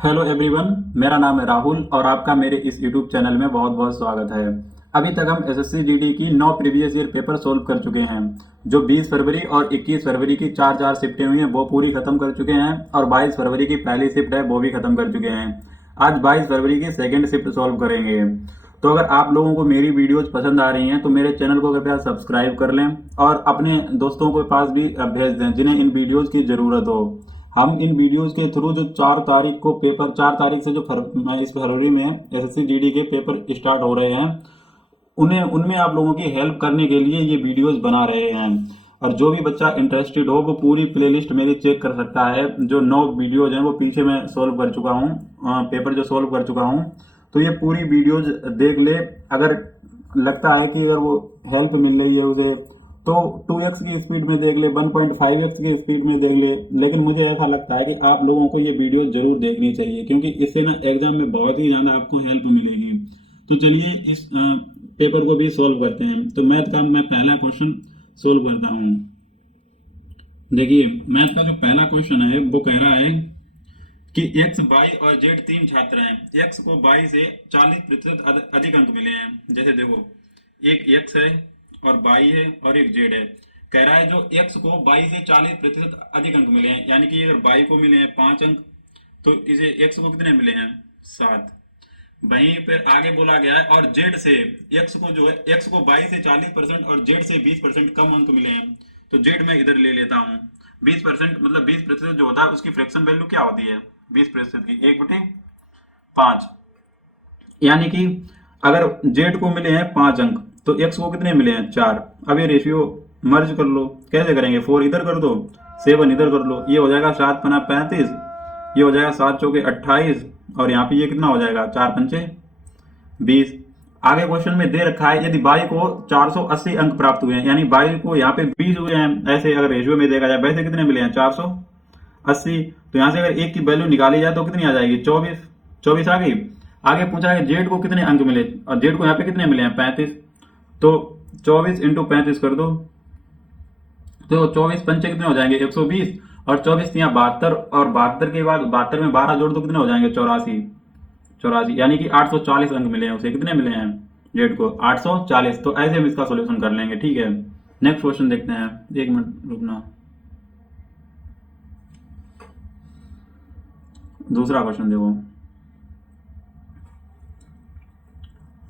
Hello everyone, मेरा नाम है राहुल और आपका मेरे इस यूट्यूब चैनल में बहुत बहुत स्वागत है। अभी तक हम एसएससी जीडी की 9 प्रीवियस ईयर पेपर सोल्व कर चुके हैं। जो 20 फरवरी और 21 फरवरी की चार चार शिफ्टें हुई हैं वो पूरी खत्म कर चुके हैं और 22 फरवरी की पहली शिफ्ट है वो भी खत्म कर चुके हैं। आज 22 फरवरी की सेकेंड शिफ्ट सोल्व करेंगे। तो अगर आप लोगों को मेरी वीडियोज पसंद आ रही हैं तो मेरे चैनल को कृपया सब्सक्राइब कर लें और अपने दोस्तों के पास भी भेज दें जिन्हें इन वीडियोज की ज़रूरत हो। हम इन वीडियोस के थ्रू जो 4 तारीख को पेपर 4 तारीख से जो इस फरवरी में एसएससी जीडी के पेपर स्टार्ट हो रहे हैं उन्हें उनमें आप लोगों की हेल्प करने के लिए ये वीडियोस बना रहे हैं। और जो भी बच्चा इंटरेस्टेड हो वो पूरी प्लेलिस्ट मेरी चेक कर सकता है। जो 9 वीडियोज हैं वो पीछे मैं सोल्व कर चुका हूँ, पेपर जो सोल्व कर चुका हूँ। तो ये पूरी वीडियोज देख ले। अगर लगता है कि अगर वो हेल्प मिल रही है उसे तो 2x की स्पीड में देख ले, 1.5x की स्पीड में देख ले। लेकिन मुझे ऐसा लगता है कि आप लोगों को ये वीडियो जरूर देखनी चाहिए क्योंकि इससे ना एग्जाम में बहुत ही ज़्यादा आपको हेल्प मिलेगी। तो चलिए इस पेपर को भी सोल्व करते हैं। तो मैथ का मैं पहला क्वेश्चन सोल्व करता हूँ। देखिए, मैथ का जो पहला क्वेश्चन है वो कह रहा है कि x, y और z तीन छात्र हैं। x को y से 40% अधिक अंक मिले हैं। जैसे देखो, एक x है और y है और एक z है। कह रहा है जो x को y से 40% अधिक अंक मिले हैं, यानी कि अगर y को मिले हैं 5 अंक तो इसे x को कितने मिले हैं 7। वहीं फिर आगे बोला गया है और z से x को जो है x को y से 40% और z से 20% कम अंक मिले हैं। तो z मैं इधर ले लेता हूँ। 20% मतलब 20% जो होता है उसकी फ्रैक्शन वैल्यू क्या होती है 20% की 1/5। यानी कि अगर z को मिले हैं 5 अंक तो x को कितने मिले हैं 4। अब ये रेशियो मर्ज कर लो। कैसे करेंगे, 4 इधर कर दो, 7 इधर कर लो। ये हो जाएगा 7 पना 35, ये हो जाएगा 7 चौके 28 और यहाँ पे ये कितना हो जाएगा 4 पंचे 20। आगे क्वेश्चन में दे रखा है यदि y को 480 अंक प्राप्त हुए हैं, यानी y को यहाँ पे 20 हुए हैं। ऐसे अगर रेशियो में देखा जाए वैसे कितने मिले हैं 480। तो यहाँ से अगर एक की वैल्यू निकाली जाए तो कितनी आ जाएगी 24। 24 आ गई। आगे पूछा है जेड को कितने अंक मिले और जेड को यहाँ पे कितने मिले हैं 35। तो 24 इंटू 35 कर दो तो 24 पंचे कितने हो जाएंगे 120 और 24 यहाँ 72 और 72 के बाद 72 में 12 जोड़ दो कितने हो जाएंगे 84। 84 यानी कि 840 अंक मिले हैं उसे। कितने मिले हैं जेड को 840। तो ऐसे हम इसका सोल्यूशन कर लेंगे। ठीक है, नेक्स्ट क्वेश्चन देखते हैं। एक मिनट रुकना। दूसरा क्वेश्चन देखो।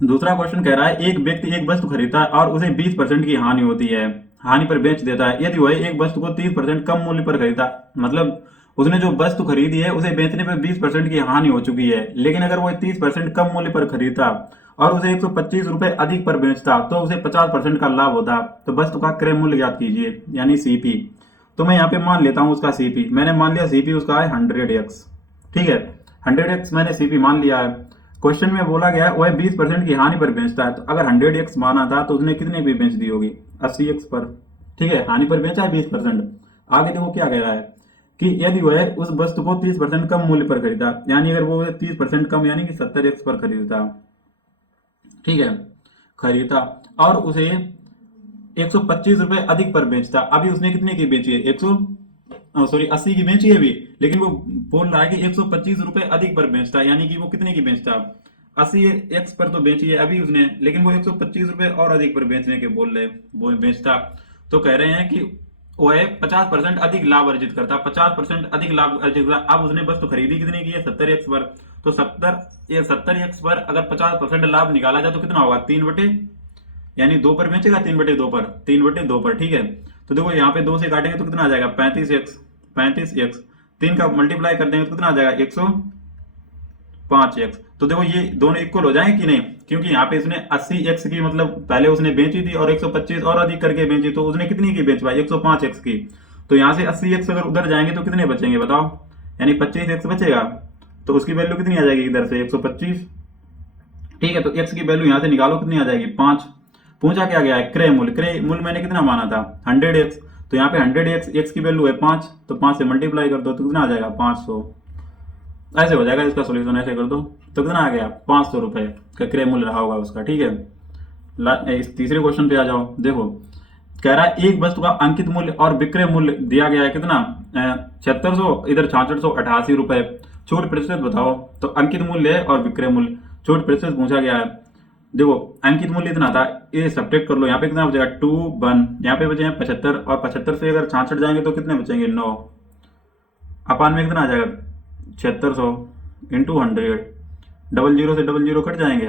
दूसरा क्वेश्चन कह रहा है एक व्यक्ति एक वस्तु खरीदता है और उसे 20% की हानि होती है, हानि पर बेच देता है। यदि वह एक वस्तु को 30% कम मूल्य पर खरीदा, मतलब उसने जो वस्तु खरीदी है उसे बेचने पर 20% की हानि हो चुकी है, लेकिन अगर वह 30% कम मूल्य पर खरीदता और उसे 125 रुपए अधिक पर बेचता तो उसे 50% का लाभ होता। तो वस्तु का क्रय मूल्य ज्ञात कीजिए, यानी सीपी। तो मैं यहाँ पे मान लेता हूँ उसका सीपी। मैंने मान लिया सीपी उसका है 100x। ठीक है, 100x मैंने सीपी मान लिया है। क्वेश्चन में बोला गया है वह 20% की हानि पर बेचता है। तो अगर 100x माना था तो उसने कितने की बेच दी होगी 80x पर। ठीक है, हानि पर बेचा है 20%। आगे देखो क्या कह रहा है कि यदि वह उस वस्तु को 30% कम मूल्य पर खरीदा, यानी अगर वो 30% कम यानी कि 70x पर खरीदता, ठीक है, खरीदा और उसे 125 रुपए अधिक पर बेचता। अभी उसने कितने की बेची है 80 की बेची है अभी, लेकिन वो बोल रहा है कि 125 रुपए अधिक पर बेचता, यानी कि वो कितने की बेचता 80x पर तो बेची है अभी उसने, लेकिन वो 125 रुपए और अधिक पर बेचने के बोल रहे वो बेचता। तो कह रहे हैं कि वह 50% अधिक लाभ अर्जित करता, 50% अधिक लाभ अर्जित करता। अब उसने वस्तु खरीदी कितने की है 70x पर। तो 70x पर अगर 50% लाभ निकाला जाए तो कितना होगा 3 यानी 2 पर बेचेगा 3/2 पर, 3/2 पर। ठीक है, तो देखो यहाँ पे 2 से काटेंगे तो कितना आ जाएगा 35x। 35x 3 का मल्टीप्लाई कर देंगे तो कितना आ जाएगा 105x। तो देखो ये दोनों इक्वल हो जाएंगे कि नहीं, क्योंकि यहाँ पे इसने 80x की मतलब पहले उसने बेची थी और 125 और अधिक करके बेची, तो उसने कितनी की बेचवाई 105x की। तो यहाँ से 80x अगर उधर जाएंगे तो कितने बचेंगे बताओ, यानी 25x बचेगा। तो उसकी वैल्यू कितनी आ जाएगी इधर से 125। ठीक है, तो x की वैल्यू यहाँ से निकालो कितनी आ जाएगी 5। पूछा क्या गया है क्रय मूल्य। क्रय मूल्य मैंने कितना माना था 100x। तो यहाँ पे 100x x की वैल्यू है 5, तो 5 से मल्टीप्लाई कर दो तो कितना आ जाएगा 500। ऐसे हो जाएगा इसका सोल्यूशन। ऐसे कर दो तो कितना आ गया 500 रुपए का क्रय मूल्य रहा होगा उसका। ठीक है, इस तीसरे क्वेश्चन पे आ जाओ। देखो कह रहा है एक वस्तु का अंकित मूल्य और विक्रय मूल्य दिया गया है कितना 7600, इधर 6688 रुपए। छूट प्रतिशत बताओ। तो अंकित मूल्य है और विक्रय मूल्य, छूट प्रतिशत पूछा गया है। देखो अंकित मूल्य इतना था, ये सब्ट्रैक्ट कर लो, यहाँ पे कितना बचेगा 2 1, यहाँ पे बचे हैं 75 और 75 से अगर 66 जाएंगे तो कितने बचेंगे 9, अपान में कितना आ जाएगा 7600 इंटू 100, डबल जीरो से डबल जीरो कट जाएंगे।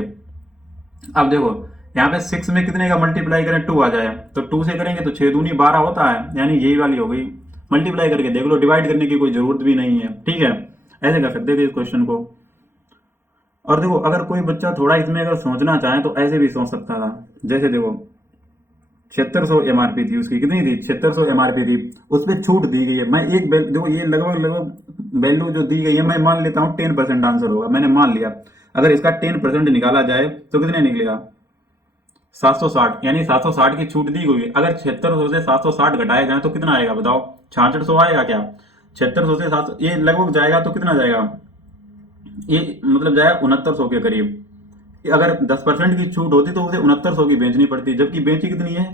अब देखो यहाँ पे 6 में कितने का मल्टीप्लाई करें 2 आ जाए, तो 2 से करेंगे तो 6 दूनी 12 होता है, यानी यही वाली हो गई। मल्टीप्लाई करके देख लो, डिवाइड करने की कोई जरूरत भी नहीं है, ठीक है। ऐसे कर सकते थे इस क्वेश्चन को। और देखो अगर कोई बच्चा थोड़ा इसमें अगर सोचना चाहे तो ऐसे भी सोच सकता था। जैसे देखो 7600 एमआरपी थी उसकी, कितनी थी 7600 एमआरपी थी, उस पर छूट दी गई है। मैं एक देखो ये लगभग वैल्यू जो दी गई है मैं मान लेता हूँ 10% आंसर होगा, मैंने मान लिया। अगर इसका 10% निकाला जाए तो कितने निकलेगा 760, यानी 760 की छूट दी गई है। अगर 7600 से 760 घटाया जाए तो कितना आएगा बताओ, 6600 आएगा क्या? 7600 से 700 ये लगभग जाएगा तो कितना जाएगा, ये मतलब जाएगा 6900 के करीब। अगर 10% की छूट होती तो उसे 6900 की बेचनी पड़ती, जबकि बेची कितनी है,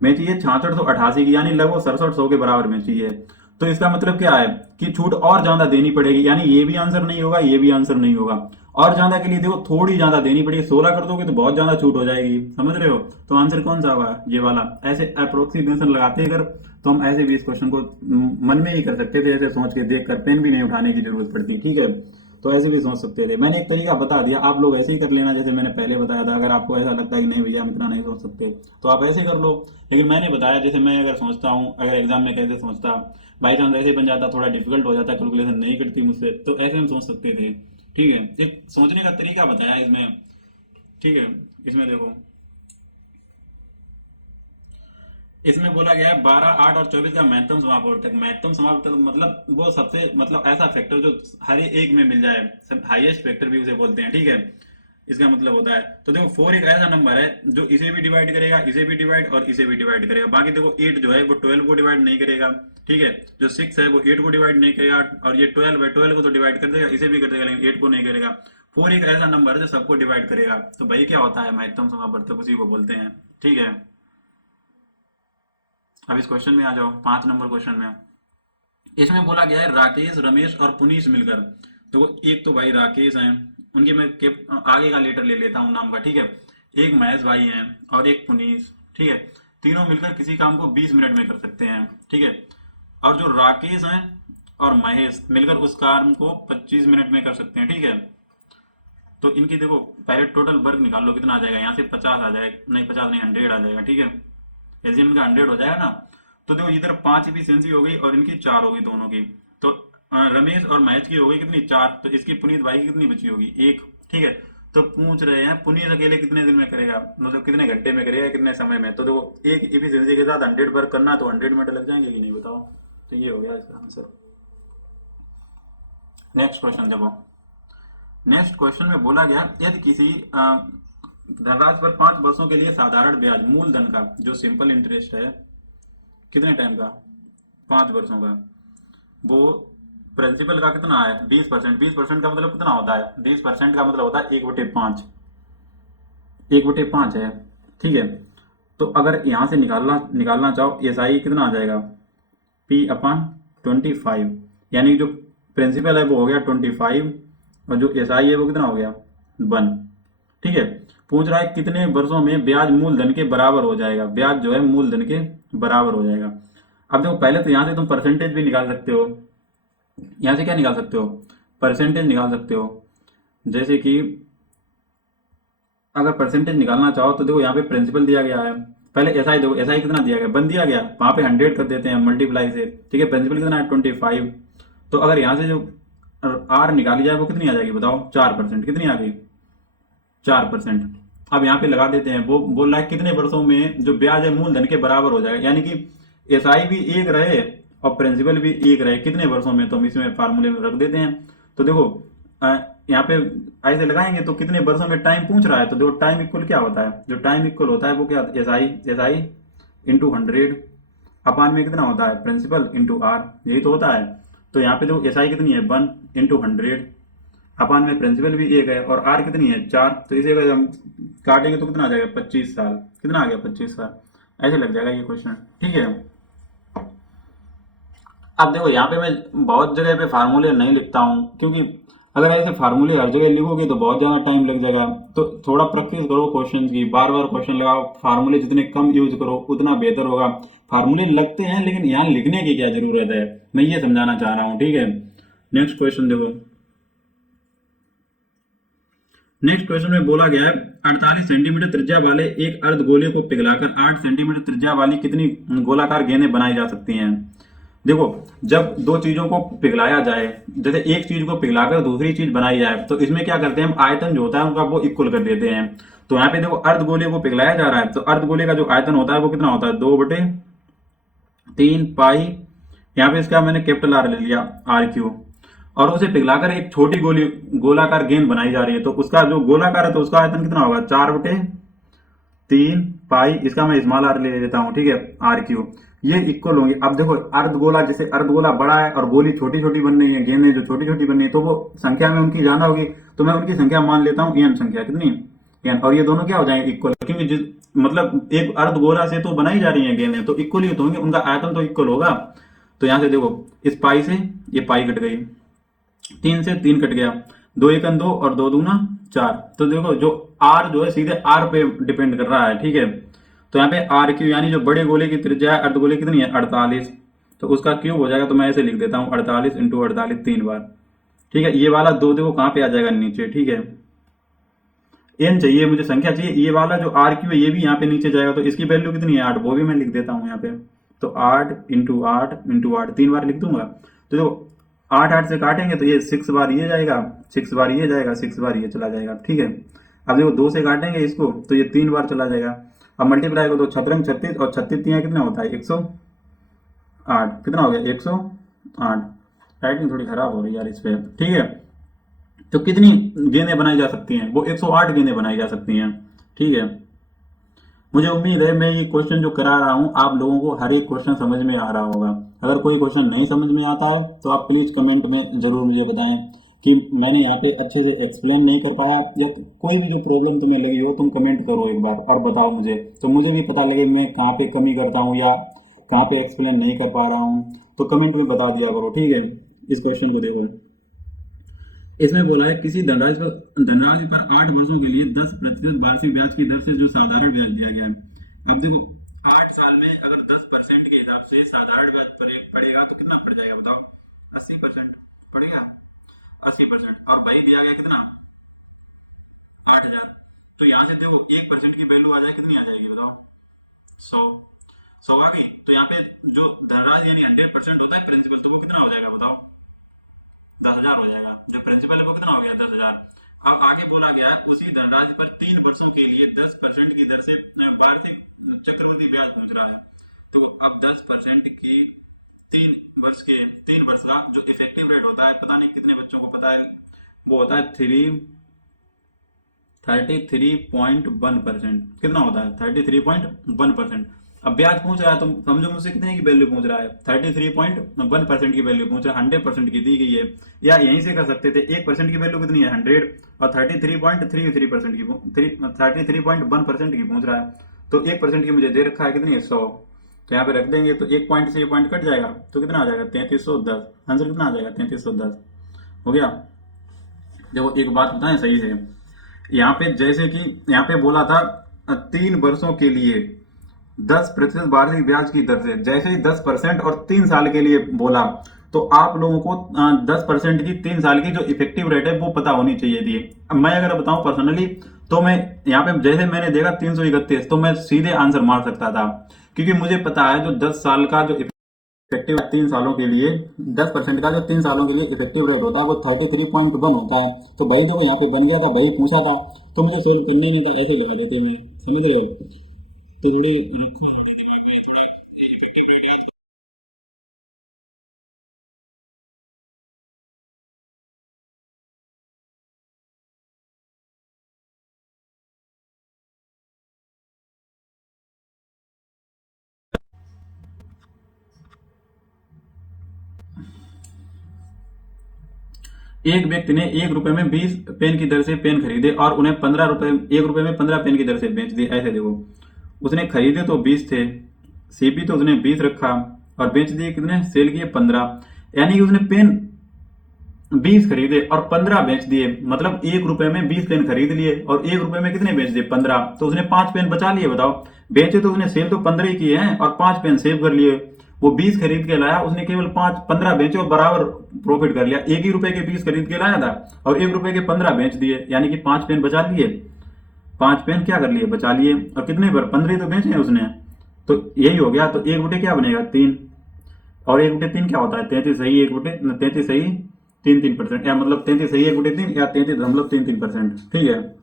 बेची है 6688 की, यानी लगभग 6700 के बराबर बेची है। तो इसका मतलब क्या है कि छूट और ज्यादा देनी पड़ेगी, यानी ये भी आंसर नहीं होगा, ये भी आंसर नहीं होगा। और ज्यादा के लिए देखो थोड़ी ज्यादा देनी पड़ेगी, 16 कर दोगे तो बहुत ज्यादा छूट हो जाएगी, समझ रहे हो। तो आंसर कौन सा होगा, ये वाला। ऐसे अप्रोक्सीमेशन लगाते अगर तो हम ऐसे भी इस क्वेश्चन को मन में ही कर सकते थे, ऐसे सोच के देख कर, पेन भी नहीं उठाने की जरूरत पड़ती, ठीक है। तो ऐसे भी सोच सकते थे, मैंने एक तरीका बता दिया, आप लोग ऐसे ही कर लेना जैसे मैंने पहले बताया था। अगर आपको ऐसा लगता है कि नहीं भैया हम इतना नहीं सोच सकते तो आप ऐसे कर लो, लेकिन मैंने बताया जैसे मैं अगर सोचता हूँ, अगर एग्जाम में कैसे सोचता, बाई चांस ऐसे बन जाता, थोड़ा डिफिकल्ट हो जाता, कैलकुलेशन नहीं करती मुझसे, तो ऐसे हम सोच सकते थे, ठीक है। एक सोचने का तरीका बताया इसमें, ठीक है। इसमें देखो इसमें बोला गया है 12, 8 और 24 का महत्तम समापवर्तक। महत्तम समापवर्तक मतलब वो सबसे मतलब ऐसा फैक्टर जो हर एक में मिल जाए, सब हाईएस्ट फैक्टर भी उसे बोलते हैं, ठीक है। इसका मतलब होता है, तो देखो 4 एक ऐसा नंबर है जो इसे भी डिवाइड करेगा, इसे भी डिवाइड और इसे भी डिवाइड करेगा। बाकी देखो 8 जो है वो 12 को डिवाइड नहीं करेगा, ठीक है। जो 6 है वो 8 को डिवाइड नहीं करेगा, और ये 12 है 12 को तो डिवाइड कर देगा, इसे भी कर देगा, लेकिन 8 को नहीं करेगा। 4 एक ऐसा नंबर है जो सबको डिवाइड करेगा, तो भाई क्या होता है महत्तम समापवर्तक, उसी को बोलते हैं, ठीक है। अब इस क्वेश्चन में आ जाओ, 5 नंबर क्वेश्चन में। इसमें बोला गया है राकेश, रमेश और पुनीश मिलकर, तो एक तो भाई राकेश हैं, उनके मैं आगे का लेटर ले लेता हूँ नाम का, ठीक है। एक महेश भाई हैं और एक पुनीश, ठीक है। तीनों मिलकर किसी काम को 20 मिनट में कर सकते हैं, ठीक है। और जो राकेश हैं और महेश मिलकर उस काम को 25 मिनट में कर सकते हैं, ठीक है। तो इनकी देखो पहले टोटल वर्क निकाल लो, कितना आ जाएगा, यहाँ से 50 आ जाएगा, नहीं 50 नहीं 100 आ जाएगा, ठीक है। एलसीएम का 100 हो जाएगा ना। तो देखो इधर 5 इफिशियंसी हो गई और इनकी 4 होगी दोनों की। तो रमेश और महेश की हो गई कितनी 4, तो इसकी पुनीत भाई की कितनी बची होगी 1, ठीक है। तो पूछ रहे हैं पुनीत अकेले कितने दिन में करेगा, मतलब कितने घंटे में करेगा, कितने समय में। तो देखो एक इफिशियंसी के साथ 100 वर्क करना तो 100 मिनट लग जाएंगे कि नहीं बताओ। तो ये हो गया इसका आंसर। नेक्स्ट क्वेश्चन देखो, नेक्स्ट क्वेश्चन में बोला गया यदि किसी धनराशि पर 5 वर्षों के लिए साधारण ब्याज मूलधन का जो सिंपल इंटरेस्ट है कितने टाइम का 5 वर्षों का, वो प्रिंसिपल का कितना है 20%। 20% का मतलब कितना होता है, 20% का मतलब होता है 1/5, 1/5 है, ठीक है। तो अगर यहां से निकालना चाहो एसआई कितना आ जाएगा P/25, यानी जो प्रिंसिपल है वो हो गया 25 और जो एसआई है वो कितना हो गया 1, ठीक है। पूछ रहा है कितने वर्षों में ब्याज मूलधन के बराबर हो जाएगा, ब्याज जो है मूलधन के बराबर हो जाएगा। अब देखो पहले तो यहां से तुम परसेंटेज भी निकाल सकते हो, यहां से क्या निकाल सकते हो परसेंटेज निकाल सकते हो। जैसे कि अगर परसेंटेज निकालना चाहो तो देखो यहाँ पे प्रिंसिपल दिया गया है, पहले एसआई देखो, एसआई कितना दिया गया 1 दिया गया, वहां पे 100 कर देते हैं मल्टीप्लाई से, ठीक है। प्रिंसिपल कितना है 25, तो अगर यहाँ से जो आर निकाली जाए वो कितनी आ जाएगी बताओ 4%, कितनी आ गई 4%। अब यहाँ पे लगा देते हैं, वो बोल रहा है कितने वर्षों में जो ब्याज है मूलधन के बराबर हो जाएगा, यानी कि एसआई भी 1 रहे और प्रिंसिपल भी 1 रहे, कितने वर्षों में, तो हम इसमें फार्मूले में रख देते हैं। तो देखो यहाँ पे ऐसे लगाएंगे तो कितने वर्षों में टाइम पूछ रहा है, तो देखो टाइम इक्वल क्या होता है, जो टाइम इक्वल होता है वो क्या एसआई इंटू 100 अपान में कितना होता है प्रिंसिपल इंटू आर, यही तो होता है। तो यहाँ पे देखो एसआई कितनी है 1 इंटू 100 अपान में प्रिंसिपल भी 1 है और आर कितनी है 4, तो इसे अगर हम काटेंगे तो कितना आ जाएगा 25 साल, कितना आ गया 25 साल। ऐसे लग जाएगा ये क्वेश्चन, ठीक है। अब देखो यहाँ पे मैं बहुत जगह पे फार्मूले नहीं लिखता हूँ, क्योंकि अगर ऐसे फार्मूले हर जगह लिखोगे तो बहुत ज़्यादा टाइम लग जाएगा। तो थोड़ा प्रैक्टिस करो क्वेश्चन की, बार बार क्वेश्चन लगाओ, फार्मूले जितने कम यूज करो उतना बेहतर होगा। फार्मूले लगते हैं लेकिन यहाँ लिखने की क्या जरूरत है, मैं ये समझाना चाह रहा हूँ, ठीक है। नेक्स्ट क्वेश्चन देखो। नेक्स्ट क्वेश्चन में बोला गया है 48 सेंटीमीटर त्रिज्या वाले एक अर्धगोले को पिघलाकर 8 सेंटीमीटर त्रिज्या वाली कितनी गोलाकार गेंदें बनाई जा सकती हैं। देखो, जब दो चीजों को पिघलाया जाए, जैसे एक चीज को पिघलाकर दूसरी चीज बनाई जाए, तो इसमें क्या करते हैं हम, आयतन जो होता है उनका वो इक्वल कर देते हैं। तो यहाँ पे देखो अर्धगोले को पिघलाया जा रहा है, तो अर्धगोले का जो आयतन होता है वो कितना होता है, 2/3 पाई, यहाँ पे इसका मैंने कैपिटल आर ले लिया, RQ। और उसे पिघलाकर एक छोटी गोलाकार गेंद बनाई जा रही है, तो उसका जो गोलाकार है तो उसका आयतन कितना होगा, 4/3 पाई, इसका मैं स्मॉल आर ले लेता हूँ, ठीक है, RQ। ये इक्वल होंगे। अब देखो अर्धगोला, जैसे अर्धगोला बड़ा है और गोली छोटी छोटी बन रही है, गेंदें जो छोटी छोटी बन रही है, तो वो संख्या में उनकी ज्यादा होगी, तो मैं उनकी संख्या मान लेता हूँ n संख्या, कितनी n, और ये दोनों क्या हो जाएंगे, इक्वल, क्योंकि जिस मतलब एक अर्धगोला से तो बनाई जा रही है गेंदें, तो इक्वल ही तो होंगे, उनका आयतन तो इक्वल होगा। तो यहाँ से देखो इस पाई से ये पाई कट गई, 3 से 3 कट गया, 2 1 2 और 2 2 4। तो देखो जो आर जो है सीधे आर पे डिपेंड कर रहा है, ठीक है। तो यहाँ पे RQ यानी जो बड़े गोले की त्रिज्या है अर्धगोले कितनी है, 48, तो उसका क्यूब हो जाएगा, तो मैं ऐसे लिख देता हूँ 48 × 48 3 बार, ठीक है। ये वाला दो देखो कहाँ पे आ जाएगा, नीचे, ठीक है। n चाहिए मुझे, संख्या चाहिए, ये वाला जो RQ है ये भी यहाँ पे नीचे जाएगा, तो इसकी वैल्यू कितनी है, 8, वो भी मैं लिख देता हूँ यहाँ पे। तो 8 × 8 × 8 3 बार लिख दूंगा। तो देखो 8 8 से काटेंगे तो ये 6 बार ये जाएगा, 6 बार ये जाएगा, 6 बार ये चला जाएगा, ठीक है। अब देखो 2 से काटेंगे इसको तो ये 3 बार चला जाएगा। अब मल्टीप्लाई को तो 6 36 और 36 3 कितना होता है, 108, कितना हो गया, 108। राइटिंग थोड़ी खराब हो रही है यार इस पे, ठीक है। तो कितनी गेंदें बनाई जा सकती हैं, वो 108 गेंदें बनाई जा सकती हैं, ठीक है। मुझे उम्मीद है मैं ये क्वेश्चन जो करा रहा हूँ आप लोगों को हर एक क्वेश्चन समझ में आ रहा होगा। अगर कोई क्वेश्चन नहीं समझ में आता है तो आप प्लीज़ कमेंट में ज़रूर मुझे बताएं कि मैंने यहाँ पे अच्छे से एक्सप्लेन नहीं कर पाया, या कोई भी जो प्रॉब्लम तुम्हें लगी हो तुम कमेंट करो एक बार और बताओ मुझे, तो मुझे भी पता लगे मैं कहाँ पे कमी करता हूँ या कहाँ पे एक्सप्लेन नहीं कर पा रहा हूँ, तो कमेंट में बता दिया करो, ठीक है। इस क्वेश्चन को देखो, इसमें बोला है किसी धनराशि पर 8 वर्षों के लिए 10% वार्षिक ब्याज की दर से जो साधारण ब्याज दिया गया है। अब देखो 8 साल में अगर 10% के हिसाब से साधारण ब्याज पड़ेगा तो कितना पड़ जाएगा बताओ, 80% पड़ेगा, 80%। और भाई दिया गया कितना, 8000। तो यहाँ से देखो 1% की वैल्यू आ जाए, कितनी आ जाएगी बताओ, 100 आ गई। तो यहाँ पे जो धनराशि यानी 100% होता है प्रिंसिपल, तो वो कितना हो जाएगा बताओ, 10,000 हो जाएगा। जो प्रिंसिपल है वो कितना हो गया, 10,000। अब आगे बोला गया है उसी धनराशि पर 3 वर्षों के लिए 10% की दर से वार्षिक चक्रवृद्धि ब्याज पहुंच रहा है। तो अब 10% की 3 वर्ष का जो इफेक्टिव रेट होता है, पता नहीं कितने बच्चों को पता है, वो होता है 33.1%। कितना होता है, 33.1%। अब ब्याज पूछ रहा है तो समझो मुझसे कितने की वैल्यू पूछ रहा है, 33.1% की वैल्यू पूछ रहा है, 100% की दी गई है। या यहीं से कर सकते थे, 1% की वैल्यू कितनी है 100, और 33.33% की 33.1% की पूछ रहा है, तो 1% की मुझे दे रखा है कितनी है, 100। तो यहाँ पे रख देंगे तो 1 पॉइंट से 1 पॉइंट कट जाएगा, तो कितना आ जाएगा, 3310। आंसर कितना आ जाएगा, 3310 हो गया। देखो एक बात बताएं सही से, यहाँ पे जैसे कि यहाँ पे बोला था 3 वर्षों के लिए 10% वार्षिक ब्याज की दर से, जैसे ही 10% और 3 साल के लिए बोला, तो आप लोगों को 10% की 3 साल की जो इफेक्टिव रेट है वो पता होनी चाहिए थी। अब मैं अगर बताऊं पर्सनली, तो मैं यहाँ पे जैसे मैंने देखा 331, तो मैं सीधे आंसर मार सकता था, क्योंकि मुझे पता है जो 10 साल का जो इफेक्टिव 3 सालों के लिए 10% का जो 3 सालों के लिए इफेक्टिव रेट होता है वो 33.1 होता है। तो भाई देखो यहाँ पे बन गया था, भाई पूछा था तो मुझे सोल्व करने नहीं था, ऐसे लगा देते मैं, समझ रहे हो। तो थोड़ी एक व्यक्ति ने 1 रुपए में 20 पेन की दर से पेन खरीदे और उन्हें 1 रुपए में 15 पेन की दर से बेच दिए। ऐसे देखो, उसने खरीदे तो 20 थे, सीपी तो उसने 20 रखा, और बेच दिए कितने, सेल किए 15, यानी कि उसने पेन 20 खरीदे और 15 बेच दिए, मतलब 1 रुपए में 20 पेन खरीद लिए और 1 रुपए में कितने बेच दिए, 15, तो उसने 5 पेन बचा लिए। बताओ, बेचे तो उसने सेल तो 15 ही किए हैं और 5 पेन सेव कर लिए। वो 20 खरीद के लाया, उसने केवल 15 बेचे और बराबर प्रॉफिट कर लिया। 1 ही रुपए के 20 खरीद के लाया था और 1 रुपए के 15 बेच दिए, यानी कि 5 पेन बचा लिए। 5 पेन क्या कर लिए, बचा लिए। और कितने पर, 15 ही तो बेचे हैं उसने, तो यही हो गया। तो 1 बटे क्या बनेगा, 3, और 1/3 क्या होता है, 33 सही 33 सही 3-3%, या मतलब 33 सही 1/3 या 33.33%। ठीक है।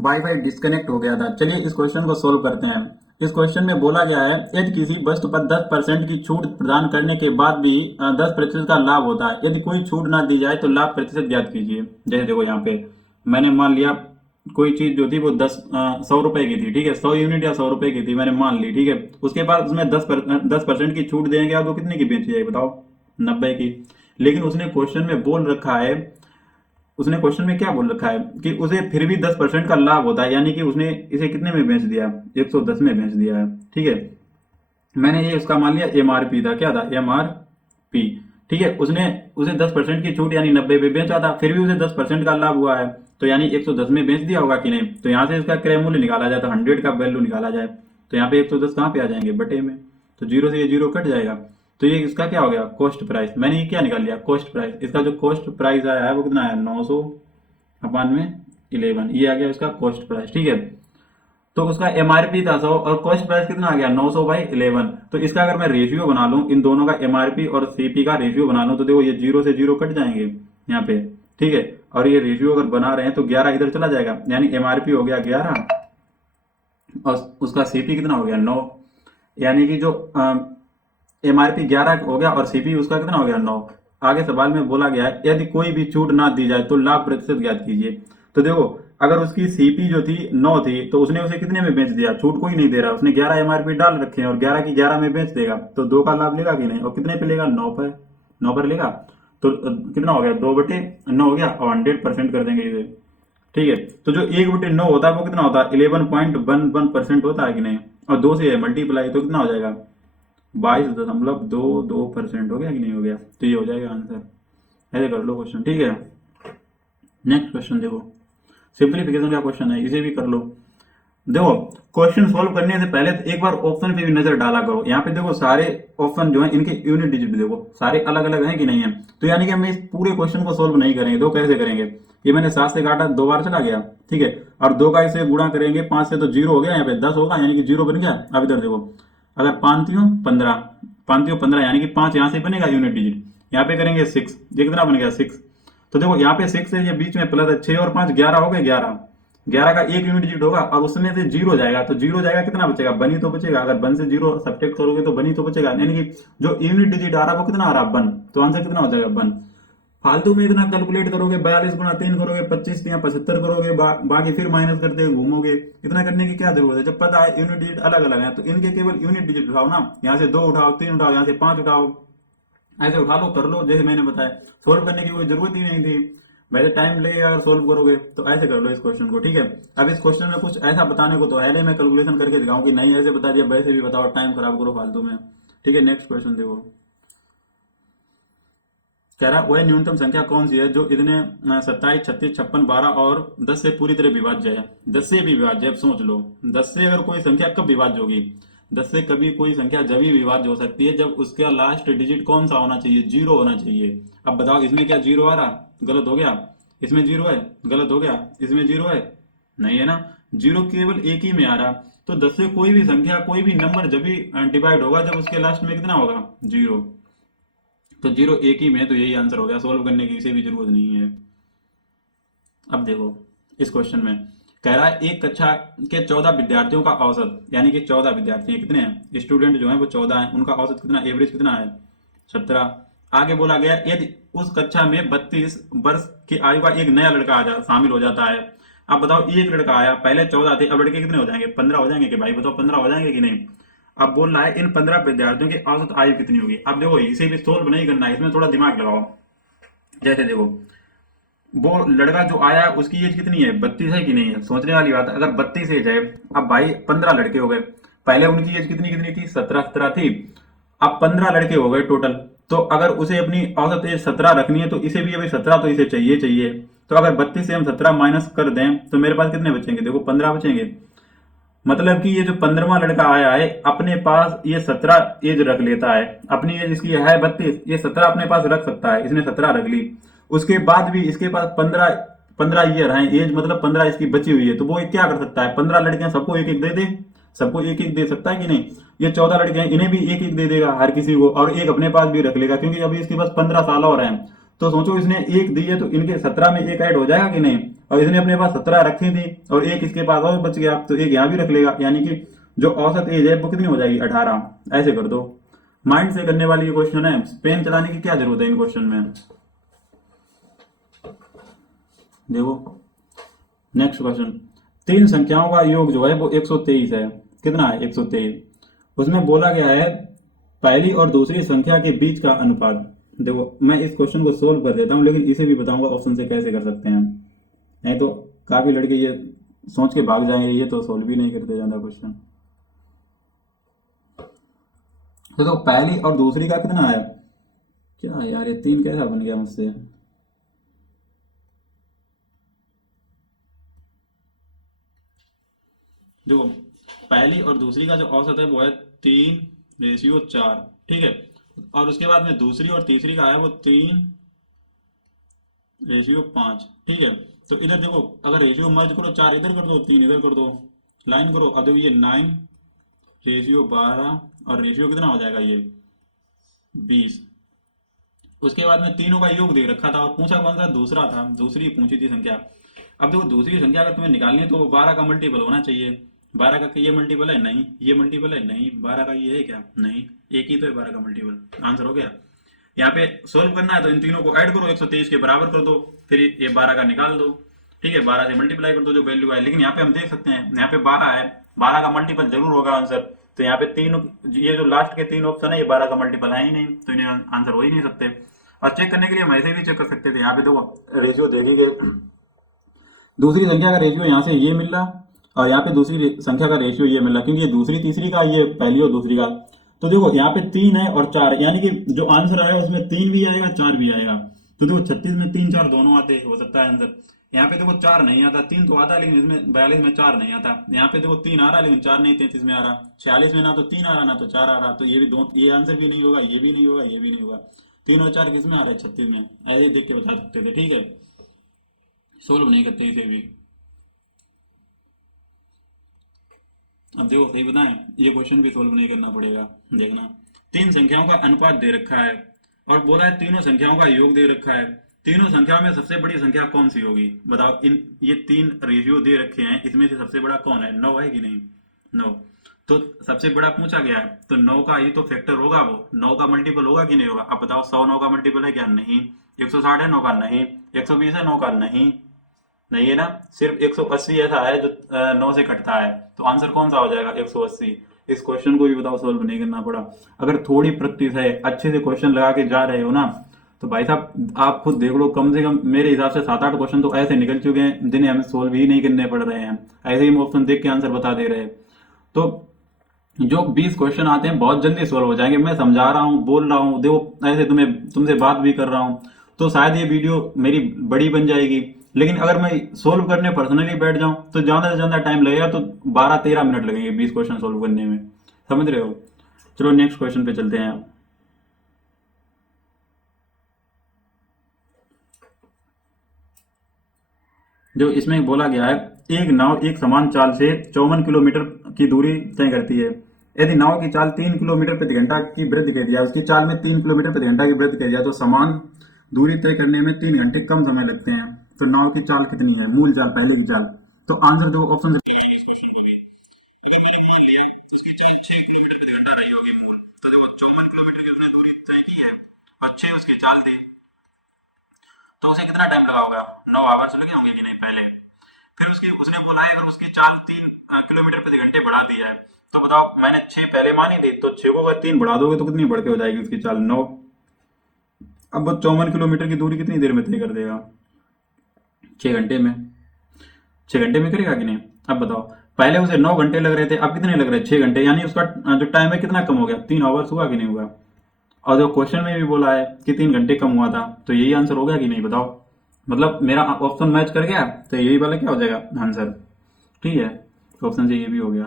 वाईफाई डिस्कनेक्ट हो गया था। चलिए इस क्वेश्चन को सोल्व करते हैं। इस क्वेश्चन में बोला गया है, यदि किसी वस्तु पर 10% की छूट प्रदान करने के बाद भी 10% का लाभ होता है, यदि कोई छूट ना दी जाए तो लाभ प्रतिशत ज्ञात कीजिए। जैसे देखो यहाँ पे मैंने मान लिया कोई चीज जो थी वो 100 रुपए की थी, ठीक है, 100 यूनिट या 100 रुपए की थी, मैंने मान ली, ठीक है। उसके बाद उसमें 10% की छूट देंगे आप, तो कितने की बेची जाएगी बताओ, 90 की। लेकिन उसने क्वेश्चन में बोल रखा है, उसने क्वेश्चन में क्या बोल रखा है कि उसे फिर भी 10% का लाभ होता है, यानी कि उसने इसे कितने में बेच दिया, 110 में बेच दिया है, ठीक है। मैंने ये उसका मान लिया एमआरपी था, क्या था, एमआरपी, ठीक है। उसने उसे 10% की छूट यानी 90 पे बेचा था, फिर भी उसे 10% का लाभ हुआ है, तो यानी 110 में बेच दिया होगा कि नहीं। तो यहाँ से इसका क्रय मूल्य निकाला जाए, तो 100 का वैल्यू निकाला जाए, तो यहाँ पे 110 कहाँ पे आ जाएंगे, बटे में, तो जीरो से ये जीरो कट जाएगा। तो ये इसका क्या हो गया, कॉस्ट प्राइस। मैंने ये क्या निकाल लिया, कॉस्ट प्राइस। इसका जो कॉस्ट प्राइस आया है वो कितना आया, 900/11, ये आ गया इसका कॉस्ट प्राइस, ठीक है। तो उसका एमआरपी था 100 और कॉस्ट प्राइस कितना आ गया, 900/11। तो इसका अगर मैं रेशियो बना लूं, इन दोनों का एमआरपी और सीपी का रेशियो बना लूं, तो देखो ये जीरो से जीरो कट जाएंगे यहाँ पे, ठीक है। और ये रेशियो अगर बना रहे हैं तो 11 इधर चला जाएगा, यानी एमआरपी हो गया 11 और उसका सीपी कितना हो गया, 9, यानी कि जो एमआरपी 11 हो गया और सीपी उसका कितना हो गया, 9। आगे सवाल में बोला गया है, यदि कोई भी छूट ना दी जाए तो लाभ प्रतिशत ज्ञात कीजिए। तो देखो, अगर उसकी सीपी जो थी 9 थी, तो उसने उसे कितने में बेच दिया, छूट कोई नहीं दे रहा, उसने 11 एमआरपी डाल रखे हैं और 11 की 11 में बेच देगा, तो 2 का लाभ लेगा कि नहीं, और कितने पे लेगा, 9 पर, 9 पर लेगा। तो कितना हो गया, 2/9 हो गया और 100% कर देंगे इसे, ठीक है। तो जो 1/9 होता है वो कितना होता है, 11.11% होता है कि नहीं, और 2 से मल्टीप्लाई, तो कितना हो जाएगा, 22.22% हो गया कि नहीं हो गया। तो ये हो जाएगा आंसर। ऐसे कर लो क्वेश्चन, ठीक है। नेक्स्ट क्वेश्चन देखो, सिंप्लीफिकेशन का क्वेश्चन है, इसे भी कर लो। देखो, क्वेश्चन सोल्व करने से पहले तो एक बार ऑप्शन पे भी नजर डाला करो। यहाँ पे देखो सारे ऑप्शन जो है इनके यूनिट डिजिट देखो सारे अलग अलग हैं कि नहीं है। तो यानी कि हम इस पूरे क्वेश्चन को सोल्व नहीं करेंगे। तो कैसे करेंगे, ये मैंने 7 से काटा, 2 बार चला गया, ठीक है। और 2 का इसे गुणा करेंगे 5 से, तो 0 हो गया, यहाँ पे 10 होगा, यानी कि 0 बन गया। अब इधर देखो, अगर 5×3 = 15 यानी कि 5 यहाँ से बनेगा यूनिट डिजिट, यहाँ पे करेंगे 6, ये कितना बन गया, 6। तो देखो यहाँ पे 6 है, ये बीच में प्लस है, 6 और 5 11 हो गए, 11, 11 का एक यूनिट डिजिट होगा, अब उसमें से 0 जाएगा, तो 0 जाएगा, कितना बचेगा, 1 ही तो बचेगा। अगर 1 से 0 सब्ट्रैक्ट करोगे तो 1 ही तो बचेगा, यानी कि जो यूनिट डिजिट आ रहा है वो कितना आ रहा है, 1। तो आंसर कितना हो जाएगा, 1। फालतू में इतना कैलकुलेट करोगे, 42×3 करोगे, 25 या 75 करोगे, बाकी फिर माइनस करते घूमोगे, इतना करने की क्या जरूरत है। जब पता है यूनिट डिजिट अलग अलग है, तो इनके केवल यूनिट डिजिट उठाओ ना, यहाँ से 2 उठाओ, 3 उठाओ, यहाँ से 5 उठाओ, ऐसे उठा लो, कर लो, जैसे मैंने बताया। सोल्व करने की कोई जरूरत ही नहीं थी, वैसे टाइम लगेगा अगर सोल्व करोगे, तो ऐसे कर लो इस क्वेश्चन को, ठीक है। अब इस क्वेश्चन में कुछ ऐसा बताने को तो है नहीं, मैं कैलकुलेशन करके दिखाऊं कि नहीं ऐसे बता दिया, वैसे भी बताओ, टाइम खराब करो फालतू में, ठीक है। नेक्स्ट क्वेश्चन देखो, कह रहा वह न्यूनतम संख्या कौन सी है जो इतने 27, 36, 56, 12 और 10 से पूरी तरह विभाज्य है। 10 से भी विभाज्य है, अब सोच लो, 10 से अगर कोई संख्या कब विभाज्य होगी, 10 से कभी कोई संख्या जब ही विभाज्य हो सकती है जब उसका लास्ट डिजिट कौन सा होना चाहिए, 0 होना चाहिए। अब बताओ इसमें क्या 0 आ रहा, गलत हो गया, इसमें 0 है, गलत हो गया, इसमें 0 है, नहीं है ना, 0 केवल एक ही में आ रहा। तो 10 से कोई भी संख्या, कोई भी नंबर जब भी डिवाइड होगा जब उसके लास्ट में कितना होगा, 0। तो 0 एक ही में, तो यही आंसर हो गया, सोल्व करने की इसे भी जरूरत नहीं है। अब देखो इस क्वेश्चन में कह रहा है एक कक्षा के 14 विद्यार्थियों का औसत, यानी कि 14 विद्यार्थी हैं, कितने हैं स्टूडेंट जो हैं वो 14 हैं, उनका औसत कितना, एवरेज कितना है, 17। आगे बोला गया यदि उस कक्षा में 32 वर्ष की आयु का एक नया लड़का शामिल हो जाता है। अब बताओ, एक लड़का आया, पहले 14 थे, अब लड़के कितने हो जाएंगे, 15 हो जाएंगे कि भाई, बताओ 15 हो जाएंगे कि नहीं। अब बोल रहा है इन 15 विद्यार्थियों की औसत आयु कितनी होगी। अब देखो इसे भी सोल्व नहीं करना है, इसमें थोड़ा दिमाग लगाओ। जैसे देखो वो लड़का जो आया है उसकी एज कितनी है, 32 है कि नहीं है, सोचने वाली बात है। अगर 32 एज है, अब भाई 15 लड़के हो गए, पहले उनकी एज कितनी कितनी थी, 17 थी, अब 15 लड़के हो गए टोटल। तो अगर उसे अपनी औसत एज 17 रखनी है तो इसे भी अभी 17 तो इसे चाहिए चाहिए। तो अगर 32 से हम 17 माइनस कर दें तो मेरे पास कितने बचेंगे, देखो 15 बचेंगे। मतलब कि ये जो 15वां लड़का आया है अपने पास ये 17 एज रख लेता है, अपनी एज इसकी है 32, ये 17 अपने पास रख सकता है, इसने 17 रख ली। उसके बाद भी इसके पास 15 15 ईयर है एज, मतलब 15 इसकी बची हुई है, तो वो क्या कर सकता है, 15 लड़के हैं सबको एक एक दे दे, सबको एक एक दे सकता है कि नहीं। ये 14 लड़के हैं इन्हें भी एक एक दे देगा हर किसी को, और एक अपने पास भी रख लेगा, क्योंकि अभी इसके पास 15 साल और हैं। तो सोचो इसने एक दी है तो इनके 17 में एक ऐड हो जाएगा कि नहीं। और इसने अपने पास 17 रखी थी और एक इसके पास और बच गया, तो एक यहाँ भी रख लेगा, यानी कि जो औसत एज है वो कितनी हो जाएगी, 18। ऐसे कर दो, माइंड से करने वाली ये क्वेश्चन है, पेन चलाने की क्या जरूरत है इन क्वेश्चन में। देखो नेक्स्ट क्वेश्चन, तीन संख्याओं का योग जो है वो 123 है। कितना है, 123। उसमें बोला गया है पहली और दूसरी संख्या के बीच का अनुपात। देखो मैं इस क्वेश्चन को सोल्व कर देता हूँ, लेकिन इसे भी बताऊंगा ऑप्शन से कैसे कर सकते हैं, नहीं तो काफी लड़के ये सोच के भाग जाएंगे, ये तो सोल्व भी नहीं करते ज्यादा क्वेश्चन। तो पहली और दूसरी का कितना है, क्या यार ये तीन कैसा बन गया मुझसे। देखो पहली और दूसरी का जो औसत है वो है 3:4, ठीक है। और उसके बाद में दूसरी और तीसरी का है वो 3:5, ठीक है। तो इधर देखो अगर रेशियो मर्ज करो, 4 इधर कर दो 3 इधर कर दो, लाइन करो। अब देखो ये 9:12 और रेशियो कितना हो जाएगा ये 20। उसके बाद में तीनों का योग दे रखा था और पूछा कौन सा, दूसरा था, दूसरी पूछी थी संख्या। अब देखो दूसरी संख्या अगर तुम्हें निकालनी है तो वो 12 का मल्टीपल होना चाहिए। 12 का ये मल्टीपल है नहीं, ये मल्टीपल है नहीं, 12 का ये है क्या, नहीं, एक ही तो है 12 का मल्टीपल, आंसर हो गया। यहाँ पे सोल्व करना है तो इन तीनों को ऐड करो, 123 के बराबर कर दो, फिर ये 12 का निकाल दो, ठीक है, 12 से मल्टीप्लाई कर दो जो वैल्यू है। लेकिन यहाँ पे हम देख सकते हैं यहाँ पे 12 है, 12 का मल्टीपल जरूर होगा आंसर। तो यहाँ पे तीन, ये जो लास्ट के तीन ऑप्शन है ये 12 का मल्टीपल है ही नहीं, तो इन्हें आंसर हो ही नहीं सकते। और चेक करने के लिए हम ऐसे भी चेक कर सकते थे, यहाँ पे देखो रेशियो देखिए, दूसरी संख्या का रेशियो यहाँ से ये मिल रहा और यहाँ पे दूसरी संख्या का रेशियो ये मिल रहा, क्योंकि ये दूसरी तीसरी का, ये पहली और दूसरी का। तो देखो यहाँ पे 3 है और 4, यानी कि जो आंसर आएगा उसमें 3 भी आएगा 4 भी आएगा। तो देखो 36 में 3 4 दोनों आते हो सकता है आंसर। यहाँ पे देखो 4 नहीं आता, 3 तो आता है लेकिन इसमें 42 में 4 नहीं आता। यहाँ पे देखो 3 आ रहा है लेकिन 4 नहीं 33 में आ रहा, 46 में ना तो 3 आ रहा ना तो 4 आ रहा, तो ये भी दो, ये आंसर भी नहीं होगा, ये भी नहीं होगा, ये भी नहीं होगा। 3 और 4 किस में आ रहा है, 36 में। ऐसे ही देख के बता सकते थे, ठीक है, सोल्व नहीं करते इसे भी। अब देखो सही बताएं, ये क्वेश्चन भी सोल्व नहीं करना पड़ेगा, देखना। तीन संख्याओं का अनुपात दे रखा है और बोला है तीनों संख्याओं का योग दे रखा है। तीनों संख्याओं में सबसे बड़ी संख्या कौन सी होगी, बताओ। इन ये तीन रेशियो दे रखे हैं, इसमें से सबसे बड़ा कौन है, 9 है कि नहीं, 9। तो सबसे बड़ा पूछा गया है तो 9 का ही तो फैक्टर होगा, वो 9 का मल्टीपल होगा कि नहीं होगा। अब बताओ 100 9 का मल्टीपल है क्या, नहीं। 160 है 9 का, नहीं। 120 है 9 का, नहीं, नहीं है ना। सिर्फ 180 ऐसा है जो 9 से कटता है, तो आंसर कौन सा हो जाएगा, 180। इस क्वेश्चन को भी बताओ सोल्व नहीं करना पड़ा। अगर थोड़ी प्रैक्टिस है, अच्छे से क्वेश्चन लगा के जा रहे हो ना, तो भाई साहब आप खुद देख लो, कम से कम मेरे हिसाब से 7 8 क्वेश्चन तो ऐसे निकल चुके हैं जिन्हें हमें सोल्व ही नहीं करने पड़ रहे हैं, ऐसे ही ऑप्शन देख के आंसर बता दे रहे हैं। तो जो 20 क्वेश्चन आते हैं बहुत जल्दी सोल्व हो जाएंगे। मैं समझा रहा हूँ, बोल रहा हूँ, देखो ऐसे तुमसे बात भी कर रहा हूँ, तो शायद ये वीडियो मेरी बड़ी बन जाएगी। लेकिन अगर मैं सोल्व करने पर्सनली बैठ जाऊं तो ज्यादा से ज्यादा टाइम लगेगा, तो 12 13 मिनट लगेंगे 20 क्वेश्चन सोल्व करने में, समझ रहे हो। चलो नेक्स्ट क्वेश्चन पे चलते हैं। जो इसमें बोला गया है, एक नाव एक समान चाल से 54 किलोमीटर की दूरी तय करती है। यदि नाव की चाल 3 किलोमीटर प्रति घंटा की वृद्धि कर दिया, उसकी चाल में 3 किलोमीटर प्रति घंटा की वृद्धि कर दिया, तो समान दूरी तय करने में 3 घंटे कम समय लगते हैं। तो नाव की चाल कितनी है, मूल चाल, पहले की चाल। तो आंसर जो ऑप्शन तो देखो 54 किलोमीटर की उसने दूरी तय की है और 6 उसके चाल थे, तो उसे कितना टाइम लगा होगा, 9 आवर्स लगे होंगे कि नहीं पहले। फिर उसके उसने बोला है अगर उसकी चाल 3 किलोमीटर प्रति घंटे बढ़ा दी है, तो बताओ मैंने 6 पहले मानी थी, तो 6 को अगर 3 बढ़ा दोगे तो कितनी बढ़ के हो जाएगी उसकी चाल, 9। अब वो 54 किलोमीटर की दूरी कितनी देर में तय कर देगा, 6 घंटे में। 6 घंटे में करेगा कि नहीं? अब बताओ, पहले उसे 9 घंटे लग रहे थे, अब कितने लग रहे हैं? 6 घंटे, यानी उसका जो टाइम है कितना कम हो गया? 3 आवर्स हुआ कि नहीं हुआ? और जो क्वेश्चन में भी बोला है कि 3 घंटे कम हुआ था, तो यही आंसर हो गया कि नहीं बताओ? मतलब मेरा ऑप्शन मैच कर गया, तो यही वाला क्या हो जाएगा आंसर। ठीक है, ऑप्शन से ये भी हो गया।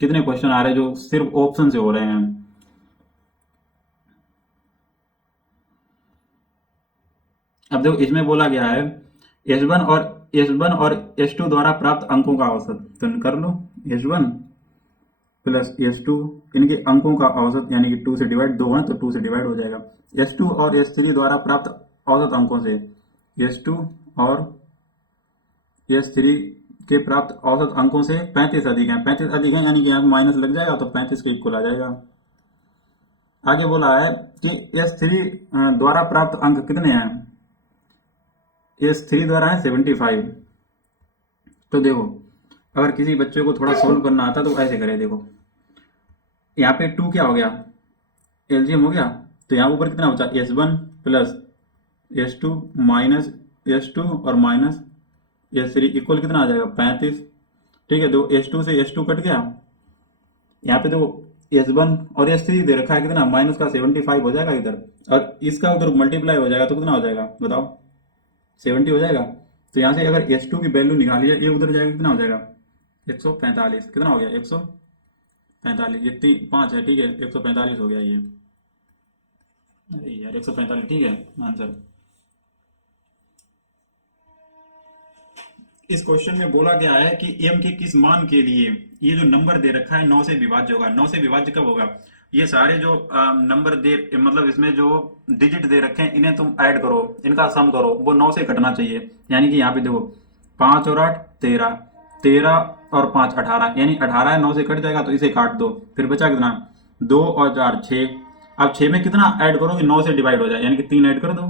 कितने क्वेश्चन आ रहे हैं जो सिर्फ ऑप्शन से हो रहे हैं। अब देखो, इसमें बोला गया है एस वन और एस टू द्वारा प्राप्त अंकों का औसत, तो कर लो। S one plus S two, इनके अंकों का औसत, यानी कि 2 से डिवाइड, 2 है तो 2 से डिवाइड हो जाएगा। एस टू और एस थ्री द्वारा प्राप्त औसत अंकों से, एस टू और एस थ्री के प्राप्त औसत अंकों से 35 अधिक है, 35 अधिक है, यानी कि यहाँ माइनस लग जाएगा तो 35 के इक्वल आ जाएगा। आगे बोला है कि एस थ्री द्वारा प्राप्त अंक कितने हैं? एस थ्री द्वारा है 75। तो देखो, अगर किसी बच्चे को थोड़ा सोल्व करना आता तो ऐसे करे। देखो, यहाँ पे 2 क्या हो गया? एलजीएम हो गया, तो यहाँ ऊपर कितना बचा? S one plus S two minus S two और माइनस एस थ्री इक्वल कितना आ जाएगा? 35। ठीक है, दो एस टू से एस टू कट गया। यहाँ पे देखो, एस वन और एस थ्री दे रखा है कितना? माइनस का 75 हो जाएगा इधर, और इसका उधर मल्टीप्लाई हो जाएगा तो कितना हो जाएगा बताओ? 70 हो जाएगा। तो यहाँ से अगर एस टू की वैल्यू निकाली है, ये उधर जाएगा, कितना हो जाएगा? 145। कितना हो गया? 145। ये 5 है, ठीक है, 145 हो गया ये। अरे यार, 145 ठीक है आंसर। इस क्वेश्चन में बोला गया है कि एम के किस मान के लिए ये जो नंबर दे रखा है 9 से विभाज्य होगा। 9 से विभाज्य कब होगा? ये सारे जो नंबर दे, मतलब इसमें जो डिजिट दे रखे हैं, इन्हें तुम ऐड करो, इनका सम करो, वो 9 से कटना चाहिए। यानी कि यहाँ पे देखो, 5 और 8 13, 13 और 5 18, यानी 18 है, 9 से कट जाएगा तो इसे काट दो, फिर बचा कितना? 2 और 4 6। अब 6 में कितना ऐड करो कि 9 से डिवाइड हो जाए, यानी कि 3 ऐड कर दो,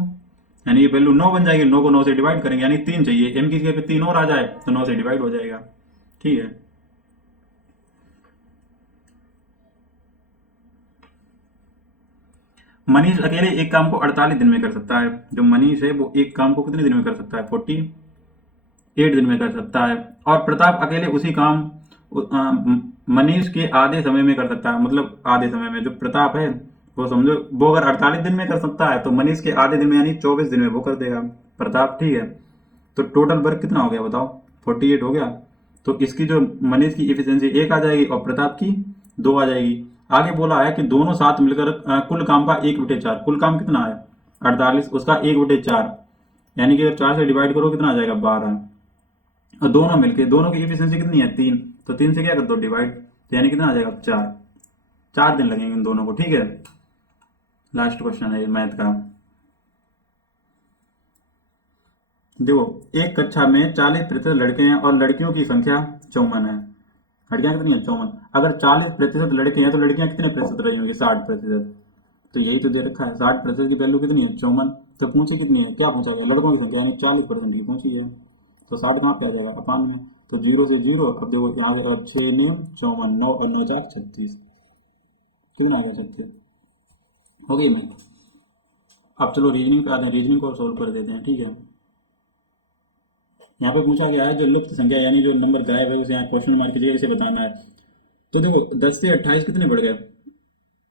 यानी ये वैल्यू 9 बन जाएगी। 9 को 9 से डिवाइड करेंगे, यानी 3 चाहिए, एम की जगह पे 3 और आ जाए तो 9 से डिवाइड हो जाएगा। ठीक है, मनीष अकेले एक काम को 48 दिन में कर सकता है। जो मनीष है वो एक काम को कितने दिन में कर सकता है? 48 दिन में कर सकता है। और प्रताप अकेले उसी काम मनीष के आधे समय में कर सकता है। मतलब आधे समय में जो प्रताप है, वो समझो, वो अगर 48 दिन में कर सकता है तो मनीष के आधे दिन में यानी 24 दिन में वो कर देगा प्रताप। ठीक है, तो टोटल वर्क कितना हो गया बताओ? 48 हो गया। तो इसकी जो मनीष की इफिशियंसी 1 आ जाएगी और प्रताप की 2 आ जाएगी। आगे बोला है कि दोनों साथ मिलकर कुल काम का 1/4, कुल काम कितना है? 48, उसका 1/4, यानी कि अगर 4 से डिवाइड करो कितना आ जाएगा? 12। और दोनों मिलके, दोनों की इफिशियंसी कितनी है? 3, तो 3 से क्या कर दो? डिवाइड, तो यानी कितना आ जाएगा? 4। 4 दिन लगेंगे इन दोनों को। ठीक है, लास्ट क्वेश्चन है मैथ का। देखो, एक कक्षा में 40% लड़के हैं और लड़कियों की संख्या 54 है। लड़कियां कितनी है? 54। अगर 40% लड़के हैं तो लड़कियां कितने प्रतिशत रही होंगी? 60%। तो यही तो दे रखा है, 60% की वैल्यू कितनी है? 54। तो पूछी कितनी है? क्या पूछा गया? लड़कों की संख्या, यानी 40% की पूछी है। तो 60 कहाँ पे आ जाएगा? अपान में। तो 0 से 0, अब देखो यहाँ से 6 नेम 54, 9 और 9 4 36, कितना आ गया? 36 हो गई मैं। अब चलो रीजनिंग पे आते हैं, रीजनिंग को सोल्व कर देते हैं। ठीक है, यहाँ पे पूछा गया है जो लुप्त संख्या, यानी जो नंबर गायब है, उसे यहाँ क्वेश्चन मार्क कीजिए, इसे बताना है। तो देखो, 10 से 28 कितने बढ़ गए?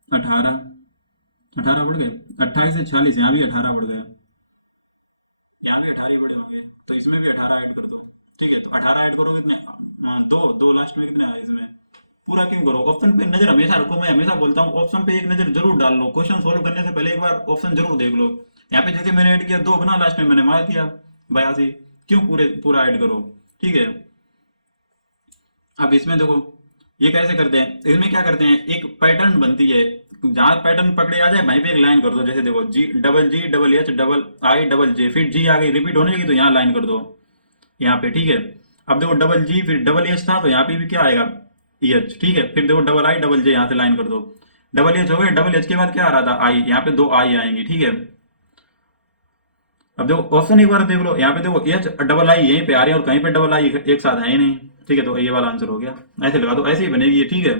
18। 18 बढ़ गए। 28 से 46, यहाँ भी 18 बढ़ गए, यहाँ भी 18 बड़े होंगे, तो इसमें भी 18 ऐड कर दो। ठीक है, तो 18 ऐड करो कितने? दो, दो लास्ट में कितने आए इसमें? पूरा क्यों करो? ऑप्शन पे नजर हमेशा रखो। मैं हमेशा बोलता हूँ ऑप्शन पे एक नजर जरूर डाल लो, क्वेश्चन सोल्व करने से पहले एक बार ऑप्शन जरूर देख लो। यहाँ पे जैसे मैंने ऐड किया 2 बना, लास्ट में मैंने मार दिया 82। क्यों पूरा ऐड करो? ठीक है, अब इसमें देखो, ये कैसे करते हैं, इसमें क्या करते हैं, एक पैटर्न बनती है, जहां पैटर्न पकड़े आ जाए वहीं पे एक लाइन कर दो। जैसे देखो, G, double H, double I, double J, फिर G आ गई, रिपीट होने लगी तो यहाँ लाइन कर दो, यहाँ पे। ठीक है, अब देखो डबल G फिर डबल H था, तो यहाँ पे भी क्या आएगा? EH। ठीक है, फिर देखो डबल I, डबल J, यहाँ से लाइन कर दो। डबल H हो गया, डबल H के बाद क्या आ रहा था? I, यहाँ पे 2 I आएंगी। ठीक है, अब देखो ऑप्शन एक बार देख लो, यहाँ पे देखो H डबल I यहीं पे आ रही है और कहीं पे डबल I एक साथ है ही नहीं। ठीक है, तो ये वाला आंसर हो गया, ऐसे लगा दो, ऐसे ही बनेगी ये। ठीक है,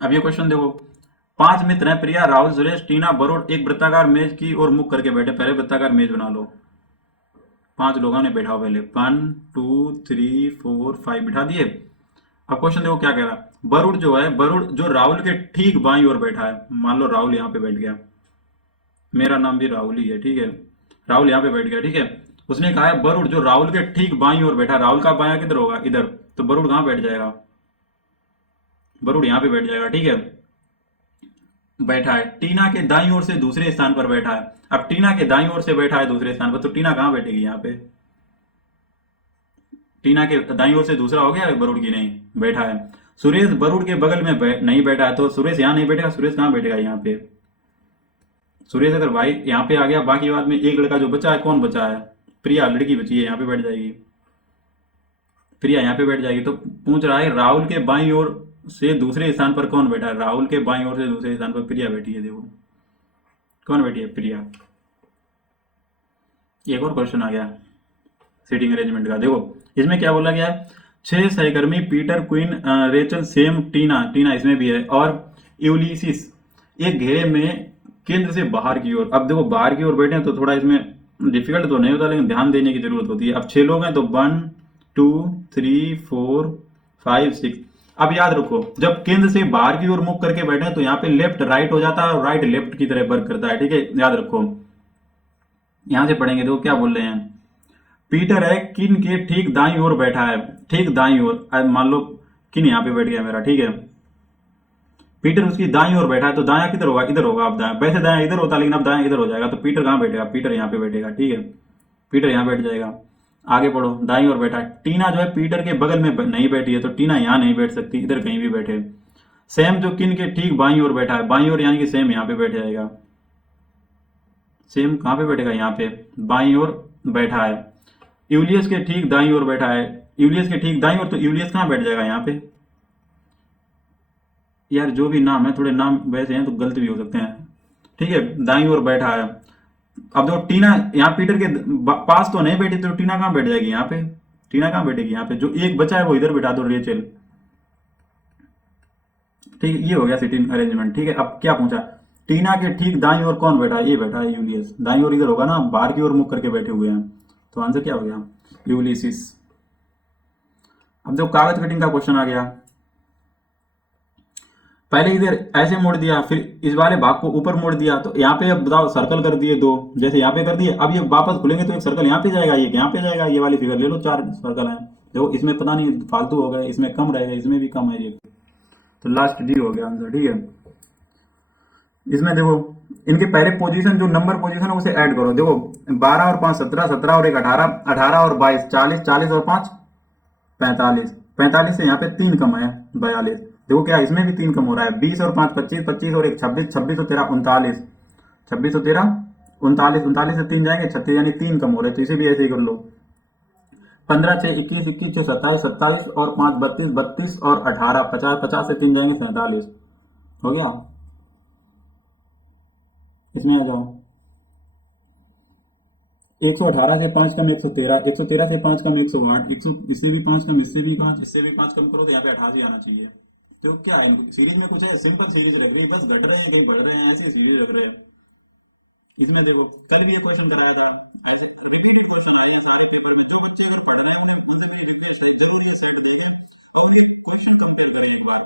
अब ये क्वेश्चन देखो, 5 मित्र हैं, प्रिया, राहुल, सुरेश, टीना, वरुण, एक वृत्ताकार मेज की ओर मुख करके बैठे। पहले वृत्ताकार मेज बना लो। 5 लोगों ने बैठाओ पहले, 1 2 3 4 5 बिठा दिए। अब क्वेश्चन देखो क्या कह रहा है। वरुण जो है, वरुण जो राहुल के ठीक बाईं ओर बैठा है, मान लो राहुल यहाँ पे बैठ गया, मेरा नाम भी राहुल ही है, ठीक है, राहुल यहाँ पे बैठ गया, ठीक है। उसने कहा है वरुण जो राहुल के ठीक बाईं ओर बैठा है, राहुल का बायां किधर होगा, इधर, तो वरुण कहाँ बैठ जाएगा, वरुण यहाँ पे बैठ जाएगा, ठीक है। बैठा है टीना के दाईं ओर से दूसरे स्थान पर बैठा है। अब टीना के दाईं ओर से बैठा है दूसरे स्थान पर, तो टीना कहाँ बैठेगी यहाँ पे, टीना के दाईं ओर से दूसरा हो गया वरुण की, नहीं बैठा है। सुरेश वरुण के बगल में नहीं बैठा है, तो सुरेश यहाँ नहीं बैठेगा, सुरेश कहाँ बैठेगा यहाँ पे, सुरेश अगर भाई यहाँ पे आ गया, बाकी बाद में एक लड़का जो बचा है, कौन बचा है, प्रिया लड़की बची है, यहाँ पे बैठ जाएगी, प्रिया यहाँ पे बैठ जाएगी। तो पूछ रहा है राहुल के बाईं ओर से दूसरे स्थान पर कौन बैठा है, राहुल के बाईं ओर से दूसरे स्थान पर प्रिया बैठी है, देखो कौन बैठी है, प्रिया। एक और क्वेश्चन आ गया सीटिंग अरेंजमेंट का, देखो इसमें क्या बोला गया है, 6 सहकर्मी पीटर, क्वीन, रेचल, सेम, टीना, टीना इसमें भी है, और यूलिसिस एक घेरे में केंद्र से बाहर की ओर। अब देखो बाहर की ओर बैठे हैं तो थोड़ा इसमें डिफिकल्ट तो नहीं होता, लेकिन ध्यान देने की जरूरत होती है। अब 6 लोग हैं तो 1 2 3 4 5 6। अब याद रखो जब केंद्र से बाहर की ओर मुख करके बैठे हैं तो यहाँ पे लेफ्ट राइट हो जाता है और राइट लेफ्ट की तरह वर्क करता है, ठीक है, याद रखो। यहां से पढ़ेंगे, देखो क्या बोल रहे हैं। पीटर है किन के ठीक दाईं ओर बैठा है, ठीक दाईं ओर, मान लो किन यहाँ पे बैठ गया मेरा, ठीक है, पीटर उसकी दाईं ओर बैठा है, तो दायां किधर होगा, इधर होगा। अब दायां, वैसे दायां इधर होता लेकिन अब दायां इधर हो जाएगा, तो पीटर कहाँ बैठेगा, पीटर यहाँ पे बैठेगा, ठीक है, पीटर यहाँ बैठ जाएगा। आगे पढ़ो, दाईं ओर बैठा है। टीना जो है पीटर के बगल में नहीं बैठी है, तो टीना यहाँ नहीं बैठ सकती, इधर कहीं भी बैठे। सैम जो किन के ठीक बाईं ओर बैठा है, बाईं ओर यानी कि सैम यहाँ पे बैठ जाएगा, सेम कहाँ पे बैठेगा, यहाँ पे बाईं ओर बैठा है। यूलियस के ठीक दाईं ओर बैठा है, यूलियस के ठीक दाईं ओर, तो यूलियस कहाँ बैठ जाएगा यहाँ पे। यार जो भी नाम है, थोड़े नाम वैसे हैं तो गलत भी हो सकते हैं, ठीक है, दाईं ओर बैठा है। अब देखो टीना यहाँ पीटर के पास तो नहीं बैठी, तो टीना कहाँ बैठ जाएगी यहाँ पे, टीना कहाँ बैठेगी यहाँ पे, जो एक बचा है वो इधर बैठा दो, रेचल, ठीक है, ये हो गया सिटिंग अरेंजमेंट, ठीक है। अब क्या पूछा, टीना के ठीक दाईं ओर कौन बैठा है, ये बैठा है यूलियस, दाईं ओर इधर होगा ना, बाहर की ओर मुख करके बैठे हुए हैं, तो आंसर क्या हो गया, यूलिसिस। अब जो कागज कटिंग का क्वेश्चन आ गया, पहले इधर ऐसे मोड़ दिया, फिर इस वाले भाग को ऊपर मोड़ दिया, तो यहाँ पे अब बताओ सर्कल कर दिए दो, जैसे यहाँ पे कर दिए, अब ये वापस खुलेंगे तो एक सर्कल यहाँ पे जाएगा, ये यहाँ पे जाएगा, ये वाली फिगर ले लो, 4 सर्कल है, देखो इसमें पता नहीं फालतू हो गए, इसमें कम रहेगा, इसमें भी कम है, ये तो लास्ट डी हो गया आंसर, ठीक है। इसमें देखो इनके पहले पोजीशन जो नंबर पोजीशन है उसे ऐड करो, देखो 12 और 5 17, 17 और 1 18, 18 और 22 40, 40 और 5 45, 45 से यहाँ पे 3 कम है 42, देखो क्या इसमें भी 3 कम हो रहा है, 20 और 5 25, 25 और 1 26, 26 और 13 39, 26 और 13 39, 39 से 3 जाएंगे 36, यानी 3 कम हो रहे हैं, तो इसे भी ऐसे ही कर लो। 15 6 21, 21 6 27, 27 और 5 32, 32 और 18 50, 50 से 3 जाएंगे 47, हो गया। इसमें आ जाओ, 118 से 5 कम 113, 113 से 5 कम 108, 100 इससे भी 5 कम, इससे भी 5, इससे भी 5 कम करो तो यहाँ पे 88 आना चाहिए। तो क्या है सीरीज में कुछ है, सिंपल सीरीज रख रही है, बस घट रहे हैं कहीं बढ़ रहे हैं, ऐसी सीरीज रख रहे हैं। इसमें देखो कल भी ये क्वेश्चन कराया था, ऐसे रिपीटेड क्वेश्चन आए हैं सारे पेपर में, जो बच्चे अगर पढ़ रहे हैं उन्हें उनसे मेरी रिक्वेस्ट है जरूर ये सेट देखें और ये क्वेश्चन कंपेयर करें एक बार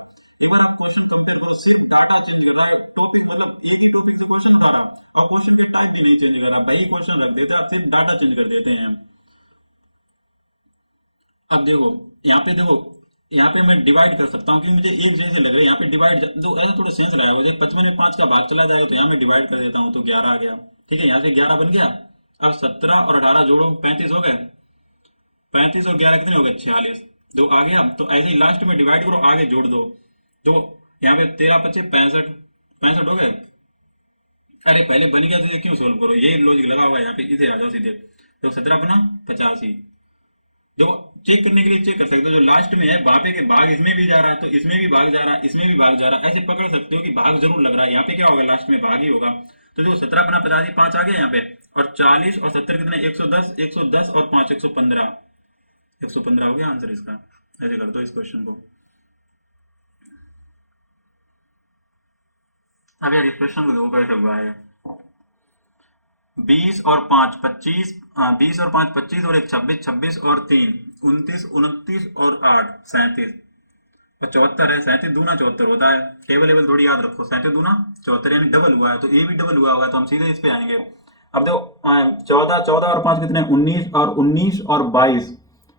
आप क्वेश्चन कंपेयर करो, सिर्फ डाटा चेंज कर रहा है, टॉपिक मतलब एक ही टॉपिक से क्वेश्चन उठा रहा और क्वेश्चन के टाइप भी नहीं चेंज कर रहा, वही क्वेश्चन रख देते हैं, सिर्फ डाटा चेंज कर देते हैं। अब देखो यहाँ पे देखो, यहाँ पे मैं डिवाइड कर सकता हूँ क्योंकि मुझे एक जैसे लग रहा है, यहाँ पे डिवाइड तो ऐसा थोड़ा सेंस रहा है, 55 में 5 का भाग चला जाएगा तो यहाँ मैं डिवाइड कर देता हूँ, तो 11 आ गया, ठीक है, यहाँ से 11 बन गया। अब 17 और 18 जोड़ो 35 हो गए, 35 और 11 कितने हो गए 46, दो आ गया, तो ऐसे ही लास्ट में डिवाइड करो, आगे जोड़ दो, तो यहाँ पे 13 25 65, 65 हो गए। अरे पहले बन गया तो ये क्यों सोल्व करो, ये लॉजिक लगा हुआ है यहाँ पे, इसे आ जाओ सीधे, तो 17 बना 85, देखो चेक करने के लिए चेक कर सकते हो, जो लास्ट में है वहां पे के भाग इसमें भी जा रहा है, तो इसमें भी भाग जा रहा है, इसमें भी भाग जा रहा है, ऐसे पकड़ सकते हो कि भाग जरूर लग रहा है, यहाँ पे क्या होगा लास्ट में भाग ही होगा। तो देखो 17 बना 50, 5 आ गया यहाँ पे, और 40 और 70 कितने 110, 110 और 5 115, 115 हो गया आंसर इसका। ऐसे कर दो इस क्वेश्चन को। अब यार इस क्वेश्चन को देखो कैसे हुआ है, 20 और 5 25, 20 और 5 25 और एक 26, 26 और 3 29, 29 और 8 37 और 74 है। 37 दूना 74 होता है। टेबल लेवल थोड़ी याद रखो। 37 दूना 74 यानी डबल हुआ है, तो ए भी डबल हुआ होगा, तो हम सीधे इस पे आएंगे। अब देखो 14, 14 और 5 कितने, 19 और 19 और 22,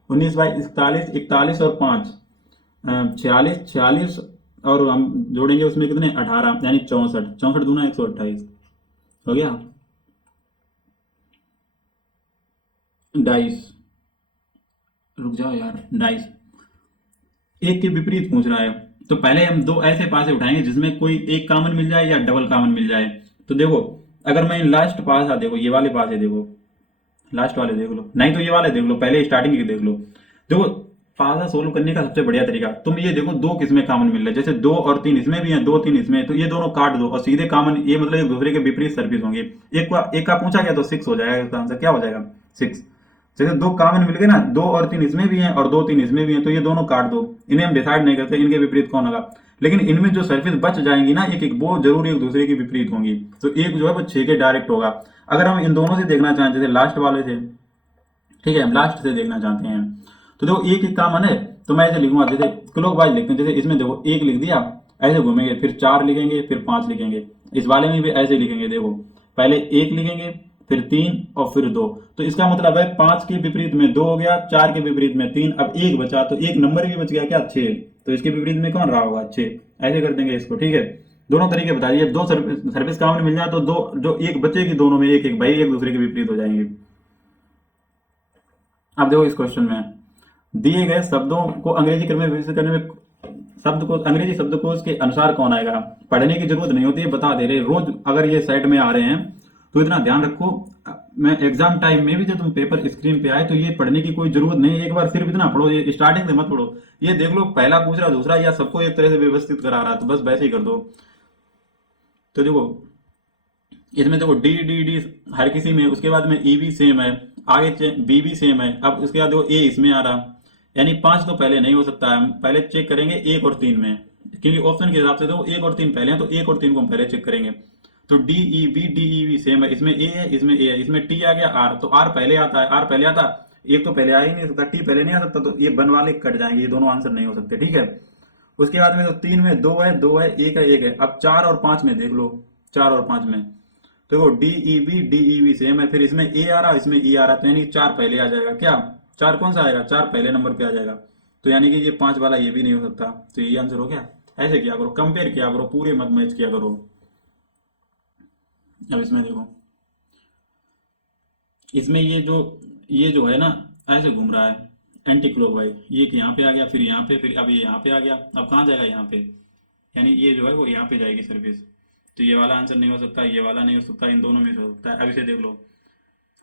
19 22 41, 41 और 5 46, 46 और हम जोड़ेंगे उसमें कितने 18 यानी 64, 64 दूना 128 हो गया। डाइस, रुक जाओ यार, डाइस एक के विपरीत पूछ रहा है, तो पहले हम दो ऐसे पासे उठाएंगे जिसमें कोई एक कॉमन मिल जाए या डबल कॉमन मिल जाए। तो देखो अगर मैं लास्ट पासा, देखो ये वाले पासे देखो, लास्ट वाले देख लो, नहीं तो ये वाले देख लो, पहले स्टार्टिंग के देख लो। देखो पासा सोल्व करने का सबसे बढ़िया तरीका, तुम ये देखो दो किसमें कॉमन मिल रहा है, जैसे 2 और 3 इसमें भी है, 2 3 इसमें है, तो ये दोनों काट दो और सीधे कॉमन, ये मतलब एक दूसरे के विपरीत सर्फेस होंगे। एक का पूछा गया तो 6 हो जाएगा, इसका आंसर क्या हो जाएगा 6। जैसे दो कॉमन मिल गए ना, 2 और 3 इसमें भी हैं और 2 3 इसमें भी हैं, तो ये दोनों काट दो। इन्हें हम डिसाइड नहीं करते इनके विपरीत कौन होगा, लेकिन इनमें जो सर्फेस बच जाएंगी ना एक एक, वो जरूर एक दूसरे के विपरीत होंगी। तो एक जो है वो 6 के डायरेक्ट होगा। अगर हम इन दोनों से देखना चाहें, जैसे लास्ट वाले से, ठीक है हम लास्ट से देखना चाहते हैं, तो देखो एक एक कॉमन है, तो मैं ऐसे लिखूंगा, जैसे क्लॉक वाइज लिखते हैं। जैसे इसमें देखो एक लिख दिया, ऐसे घूमेंगे, फिर 4 लिखेंगे, फिर 5 लिखेंगे। इस वाले में भी ऐसे लिखेंगे, देखो पहले 1 लिखेंगे, फिर 3 और फिर 2। तो इसका मतलब है 5 के विपरीत में 2 हो गया, 4 के विपरीत में 3, अब 1 बचा, तो एक नंबर भी बच गया क्या 6, तो इसके विपरीत में कौन रहा होगा 6। ऐसे कर देंगे इसको, ठीक है। दोनों तरीके बता दिए, दो सर्विस कॉमन मिल जाए तो दो जो एक बचेगी दोनों में एक एक भाई एक दूसरे के विपरीत हो जाएंगे। अब देखो इस क्वेश्चन में दिए गए शब्दों को अंग्रेजी क्रम में विभजित करने में शब्द को अंग्रेजी शब्दकोश के अनुसार कौन आएगा। पढ़ने की जरूरत नहीं होती है, बता दे रहे रोज, अगर ये सेट में आ रहे हैं तो इतना ध्यान रखो। मैं एग्जाम टाइम में भी जब तुम पेपर स्क्रीन पे आए तो ये पढ़ने की कोई जरूरत नहीं है, एक बार सिर्फ इतना पढ़ो, ये स्टार्टिंग से मत पढ़ो। ये देख लो पहला पूछ रहा दूसरा या सबको एक तरह से व्यवस्थित करा रहा, तो बस वैसे ही कर दो। तो देखो इसमें देखो डी डी डी हर किसी में, उसके बाद में ई भी सेम है, आगे बी भी सेम है, अब उसके बाद देखो ए इसमें आ रहा, यानी 5 तो पहले नहीं हो सकता है। हम पहले चेक करेंगे 1 और 3 में, क्योंकि ऑप्शन के हिसाब से तो 1 और 3 पहले हैं, तो 1 और 3 को हम पहले चेक करेंगे। तो डी ई बी सेम है, इसमें ए है, इसमें ए है, इसमें टी आ गया, आर तो आर पहले आता है, आर पहले आता, एक तो पहले आ ही नहीं सकता, टी पहले नहीं आ सकता, तो ये बन वाले कट जाएंगे, ये दोनों आंसर नहीं हो सकते, ठीक है। उसके बाद में तो 3 में 2 है, 2 है, एक है, एक है। अब 4 और 5 में देख लो, 4 और 5 में तो देखो डी ई बी सेम है, फिर इसमें ए आ रहा, इसमें ई आ रहा, तो यानी 4 पहले आ जाएगा क्या, 4 कौन सा आएगा, 4 पहले नंबर पे आ जाएगा, तो यानी कि ये 5 वाला ये भी नहीं हो सकता, तो ये आंसर हो गया। ऐसे किया करो, कंपेयर किया करो, पूरे मत मैच किया करो। अब इसमें देखो, इसमें ये जो है ना ऐसे घूम रहा है एंटी क्लॉकवाइज, ये कि यहाँ पे आ गया, फिर यहाँ पे, फिर अब ये यहाँ पे आ गया, अब कहाँ जाएगा यहाँ पे, यानी ये जो है वो यहाँ पे जाएगी सर्विस। तो ये वाला आंसर नहीं हो सकता, ये वाला नहीं हो सकता, इन दोनों में से हो सकता है। अब इसे देख लो,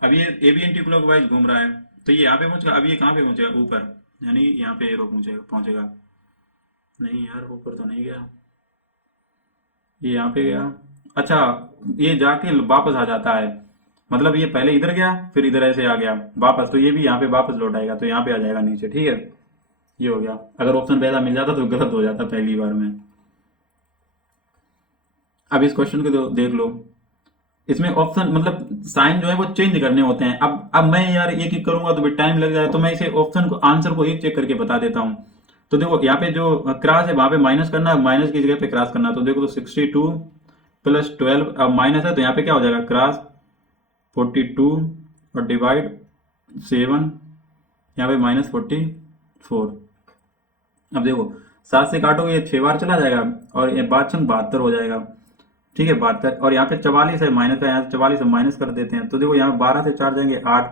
अब ये ए बी एंटी क्लॉकवाइज घूम रहा है, तो ये यहाँ पे पहुंचेगा, अब ये कहाँ पे पहुंचेगा ऊपर, यानी यहाँ पे एरो पहुंचेगा पहुंचेगा नहीं यार ऊपर तो नहीं गया, ये यहाँ पे गया। अच्छा, ये जाके वापस आ जाता है, मतलब ये पहले इधर गया फिर इधर ऐसे आ गया वापस, तो ये भी यहाँ पे वापस लौट आएगा, तो यहाँ पे आ जाएगा नीचे, ठीक है। ये हो गया, अगर ऑप्शन पहला मिल जाता तो गलत हो जाता पहली बार में। अब इस क्वेश्चन को देख लो, इसमें ऑप्शन मतलब साइन जो है वो चेंज करने होते हैं। अब मैं यार एक एक करूंगा तो भी टाइम लग जाए, तो मैं इसे ऑप्शन को आंसर को एक चेक करके बता देता हूँ। तो देखो यहाँ पे जो क्रॉस है वहां पे माइनस करना, माइनस की जगह पे क्रॉस करना, तो देखो तो 62 प्लस 12, अब माइनस है तो यहाँ पे क्या हो जाएगा क्रॉस 42 और डिवाइड 7, यहाँ पे -44। अब देखो 7 से काटोगे ये 6 बार चला जाएगा और ये 72 हो जाएगा, ठीक है 72। और यहाँ पे 44 है माइनस का, यहाँ 44 है माइनस कर देते हैं, तो देखो यहाँ 12 से 4 जाएंगे 8,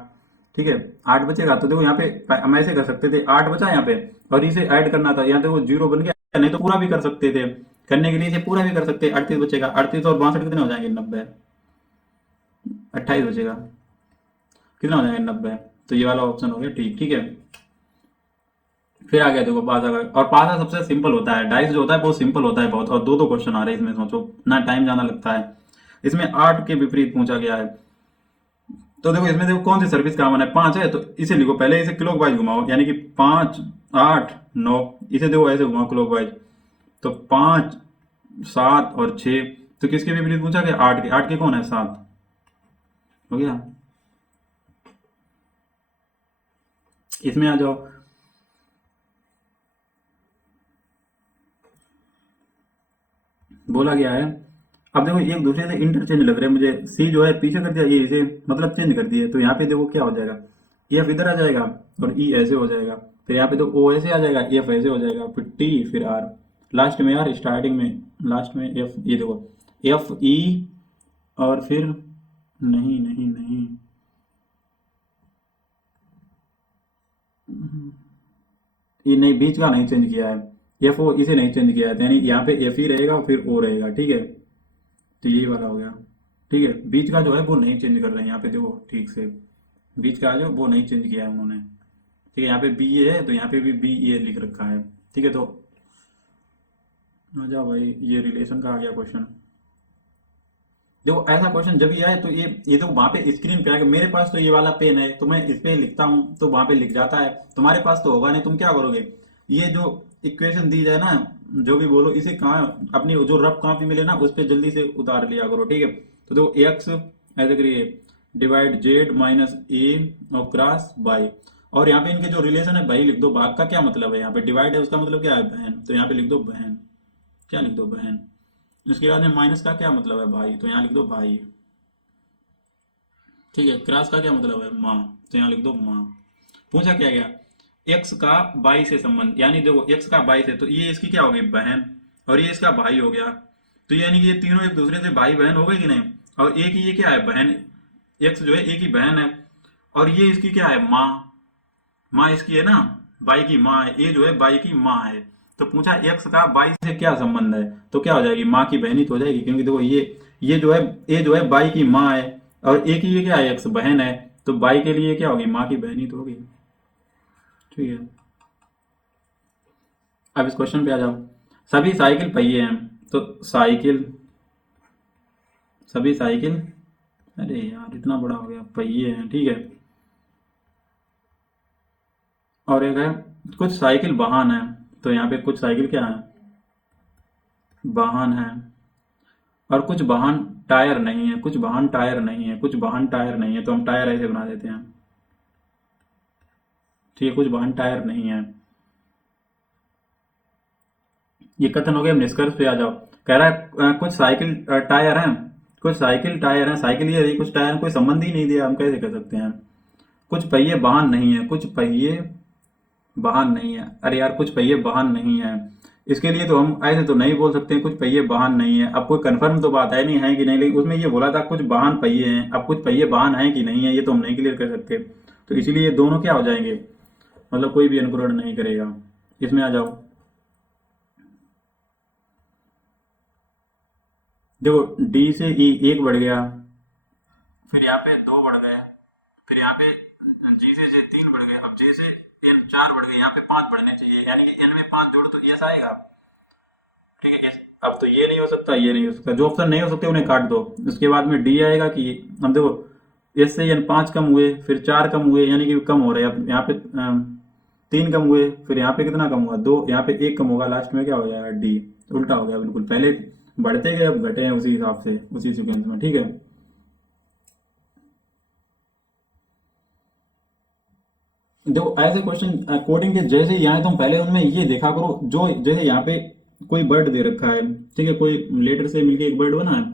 ठीक है 8 बचेगा। तो देखो यहाँ पे हम ऐसे कर सकते थे, 8 बचा यहाँ पे और इसे ऐड करना था, यहाँ देखो 0 बन गया, नहीं तो पूरा भी कर सकते थे, करने के लिए इसे पूरा भी कर सकते हैं। 38 बचेगा, 38 और 62 कितने हो जाएंगे 90, 28 बचेगा, कितना हो जाएगा 90। तो ये वाला ऑप्शन हो गया ठीक, ठीक है। फिर आ गया देखो पासा का, और पासा सबसे सिंपल होता है, डाइस जो होता है बहुत सिंपल होता है बहुत, और दो दो क्वेश्चन आ रहे हैं इसमें, सोचो ना टाइम ज्यादा लगता है। इसमें 8 के विपरीत पूछा गया है, तो देखो इसमें देखो कौन सी सर्विस कॉमन है, 5 है, तो इसे लिखो पहले, इसे क्लॉकवाइज घुमाओ, यानी कि 5 8 9, इसे देखो ऐसे घुमाओ क्लॉकवाइज, तो 5 7 और 6, तो किसके विपरीत पूछा गया 8 के, 8 के कौन है 7, हो गया। इसमें आ जाओ, बोला गया है, अब देखो एक दूसरे से इंटरचेंज लग रहे हैं मुझे, सी जो है पीछे कर दिया, ये इसे मतलब चेंज कर दिया, तो यहाँ पे देखो क्या हो जाएगा, एफ इधर आ जाएगा और ई ऐसे हो जाएगा, फिर यहाँ पे तो ओ ऐसे आ जाएगा, एफ ऐसे हो जाएगा, फिर टी, फिर आर, लास्ट में यार स्टार्टिंग में लास्ट में एफ, ये देखो एफ ई, और फिर नहीं नहीं नहीं, ये नहीं, बीच का नहीं चेंज किया है, एफ ओ इसे नहीं चेंज किया है, यानी यहाँ पे एफ ही रहेगा फिर ओ रहेगा, ठीक है, तो यही वाला हो गया। ठीक है, बीच का जो है वो नहीं चेंज कर रहे हैं यहाँ पे, देखो ठीक से, बीच का जो वो नहीं चेंज किया है उन्होंने। ठीक है, यहाँ पे बी ए है तो यहाँ पे भी बी ए लिख रखा है। ठीक है, तो आ जाओ भाई, ये रिलेशन का आ गया क्वेश्चन। देखो ऐसा क्वेश्चन जब भी आए तो ये तो वहां पे स्क्रीन पे आएगा, मेरे पास तो ये वाला पेन है तो मैं इस पे लिखता हूँ तो वहां पे लिख जाता है, तुम्हारे पास तो होगा नहीं, तुम क्या करोगे, ये जो इक्वेशन दी जाए ना, जो भी बोलो इसे कहाँ, अपनी जो रफ कॉपी मिले ना उस पे जल्दी से उतार लिया करो। ठीक है, तो देखो एक्स ऐसे करिए, डिवाइड जेड माइनस ए और क्रॉस बाई, और यहाँ पे इनके जो रिलेशन है भाई लिख दो, भाग का क्या मतलब है, यहाँ पे डिवाइड है उसका मतलब क्या है, बहन, तो यहाँ पे लिख दो बहन, क्या लिख दो बहन। इसके बाद में माइनस का क्या मतलब है भाई, तो यहाँ लिख दो भाई। ठीक है, क्रॉस का क्या मतलब है माँ, तो यहाँ लिख दो माँ। पूछा क्या गया, एक्स का बाई से संबंध, यानी देखो एक्स का बाई से, तो ये इसकी क्या होगी बहन, और ये इसका भाई हो गया, तो यानी कि ये तीनों एक दूसरे से भाई बहन हो गए कि नहीं, और एक ही ये क्या है बहन, एक्स जो है एक ही बहन है, और ये इसकी क्या है माँ, माँ इसकी है ना, बाई की माँ है, ये जो है बाई की माँ है, तो पूछा एक्स का बाई से क्या संबंध है, तो क्या हो जाएगी, माँ की बहनी तो हो जाएगी, क्योंकि देखो ये जो है, ये जो है बाई की माँ है, और एक ही ये क्या है एक्स बहन है, तो बाई के लिए क्या होगी, माँ की बहनी तो होगी। ठीक है, अब इस क्वेश्चन पे आ जाओ, सभी साइकिल पहिए हैं, तो साइकिल, सभी साइकिल, अरे यार इतना बड़ा हो गया, पहिए हैं, ठीक है, और एक है कुछ साइकिल वाहन है, तो यहाँ पे कुछ साइकिल क्या है, वाहन है, और कुछ वाहन टायर नहीं है, कुछ वाहन टायर नहीं है, कुछ वाहन टायर नहीं है, तो हम टायर ऐसे बना देते हैं। ठीक है, कुछ वाहन टायर नहीं है, ये कथन हो गया, अब निष्कर्ष पे आ जाओ। कह रहा है कुछ साइकिल टायर हैं, कुछ साइकिल टायर हैं, साइकिल ये रही, कुछ टायर, कोई संबंध ही नहीं दिया, हम कैसे कर सकते हैं, कुछ पहिए वाहन नहीं है, कुछ पहिए वाहन नहीं है, अरे यार कुछ पहिए वाहन नहीं है, इसके लिए तो हम ऐसे तो नहीं बोल सकते हैं कुछ पहिए वाहन नहीं है, अब कोई कंफर्म तो बात है नहीं, है कि नहीं, लेकिन उसमें ये बोला था कुछ वाहन पहिए हैं, अब कुछ पहिए वाहन है कि नहीं है ये तो हम नहीं क्लियर कर सकते, तो इसीलिए ये दोनों क्या हो जाएंगे, मतलब कोई भी अनुकरण नहीं करेगा। इसमें आ जाओ, देखो डी से ई एक बढ़ गया, फिर यहाँ पे दो बढ़ गए, फिर यहाँ पे जी से जे तीन बढ़ गए, अब जे से एन चार बढ़ गए, यहाँ पे पांच बढ़ने चाहिए, यानी कि एन में पांच जोड़ तो यस आएगा। ठीक है, अब तो ये नहीं हो सकता, ये नहीं हो सकता, जो ऑप्शन नहीं हो सकते उन्हें काट दो, उसके बाद में डी आएगा कि, अब देखो एस से एन पांच कम हुए, फिर चार कम हुए, यानी कि कम हो रहे हैं, अब यहाँ पे तीन कम हुए, फिर यहाँ पे कितना कम हुआ, दो, यहाँ पे एक कम होगा, लास्ट में क्या हो जाएगा डी, उल्टा हो गया बिल्कुल, पहले बढ़ते गए अब घटे हैं उसी हिसाब से उसी सिक्वेंस में। ठीक है, देखो ऐसे क्वेश्चन कोडिंग के जैसे यहाँ तुम पहले उनमें ये देखा करो, जो जैसे यहाँ पे कोई वर्ड दे रखा है, ठीक है, कोई लेटर से मिलके एक वर्ड बना है,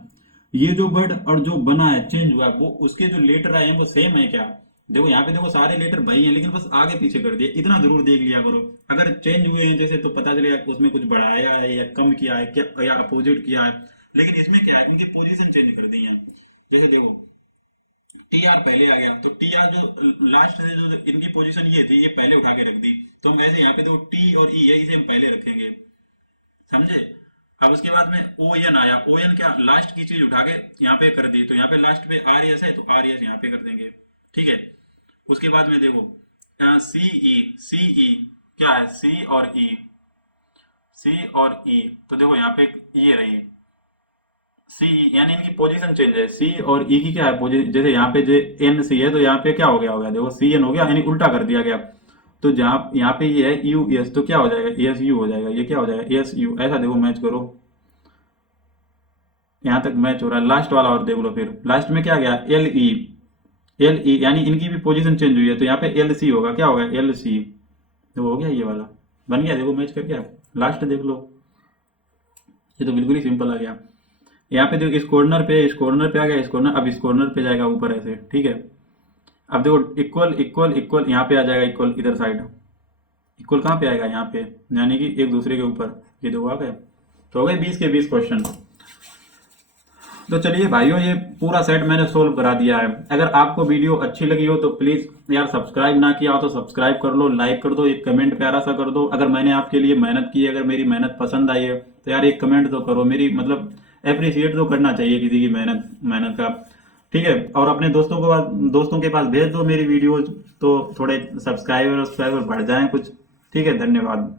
ये जो वर्ड और जो बना है चेंज हुआ है, वो उसके जो लेटर आए हैं वो सेम है क्या, देखो यहाँ पे देखो सारे लेटर वही हैं, लेकिन बस आगे पीछे कर दिए, इतना जरूर देख लिया करो, अगर चेंज हुए हैं जैसे तो पता चलेगा कि उसमें कुछ बढ़ाया है या कम किया है क्या, या अपोजिट किया है, लेकिन इसमें क्या है उनकी पोजीशन चेंज कर दी है, जैसे देखो टी आर पहले आ गया, तो टी आर जो लास्ट से जो इनकी पोजीशन ये थी ये पहले उठा के रख दी, तो हम ऐसे यहाँ पे देखो टी और ई है, इसे हम पहले रखेंगे, समझे। अब उसके बाद में ओ एन आया, ओ एन क्या लास्ट की चीज उठा के यहाँ पे कर दी, तो यहाँ पे लास्ट पे आर एस है तो आर एस यहाँ पे कर देंगे। ठीक है, उसके बाद में देखो सी ई, सी ई क्या है, सी और ई, सी और ई, तो देखो यहाँ पे ये रही सी, यानी इनकी पोजीशन चेंज है, सी और ई की क्या है पोजीशन, जैसे यहाँ पे जो एन सी है तो यहाँ पे क्या हो गया होगा, देखो सी एन हो गया, यानी उल्टा कर दिया गया, तो जहाँ यहाँ पे ये है यू एस, तो क्या हो जाएगा एस यू हो जाएगा, ये क्या हो जाएगा एस यू, ऐसा देखो मैच करो, यहाँ तक मैच हो रहा है, लास्ट वाला और देख लो, फिर लास्ट में क्या गया एल ई, एल ई, यानी इनकी भी पोजीशन चेंज हुई है, तो यहाँ पे एल सी होगा, क्या होगा एल सी, तो हो गया ये वाला, बन गया, देखो मैच करके आप लास्ट देख लो, ये तो बिल्कुल ही सिंपल आ गया। यहाँ पे देखो इस कॉर्नर पे आ गया, इस कॉर्नर, अब इस कॉर्नर पे जाएगा ऊपर ऐसे, ठीक है। अब देखो इक्वल इक्वल इक्वल यहाँ पे आ जाएगा, इक्वल इधर साइड, इक्वल कहाँ पे आएगा यहाँ पे, यानी कि एक दूसरे के ऊपर, ये दो आ गए, तो हो गए 20 के 20 क्वेश्चन। तो चलिए भाइयों, ये पूरा सेट मैंने सोल्व करा दिया है। अगर आपको वीडियो अच्छी लगी हो तो प्लीज यार सब्सक्राइब ना किया हो तो सब्सक्राइब कर लो, लाइक कर दो, एक कमेंट प्यारा सा कर दो। अगर मैंने आपके लिए मेहनत की है, अगर मेरी मेहनत पसंद आई है तो यार एक कमेंट तो करो, मेरी मतलब अप्रिशिएट तो करना चाहिए किसी की मेहनत मेहनत का, ठीक है। और अपने दोस्तों के पास भेज दो मेरी वीडियोज, तो थोड़े सब्सक्राइबर बढ़ जाएं कुछ, ठीक है। धन्यवाद।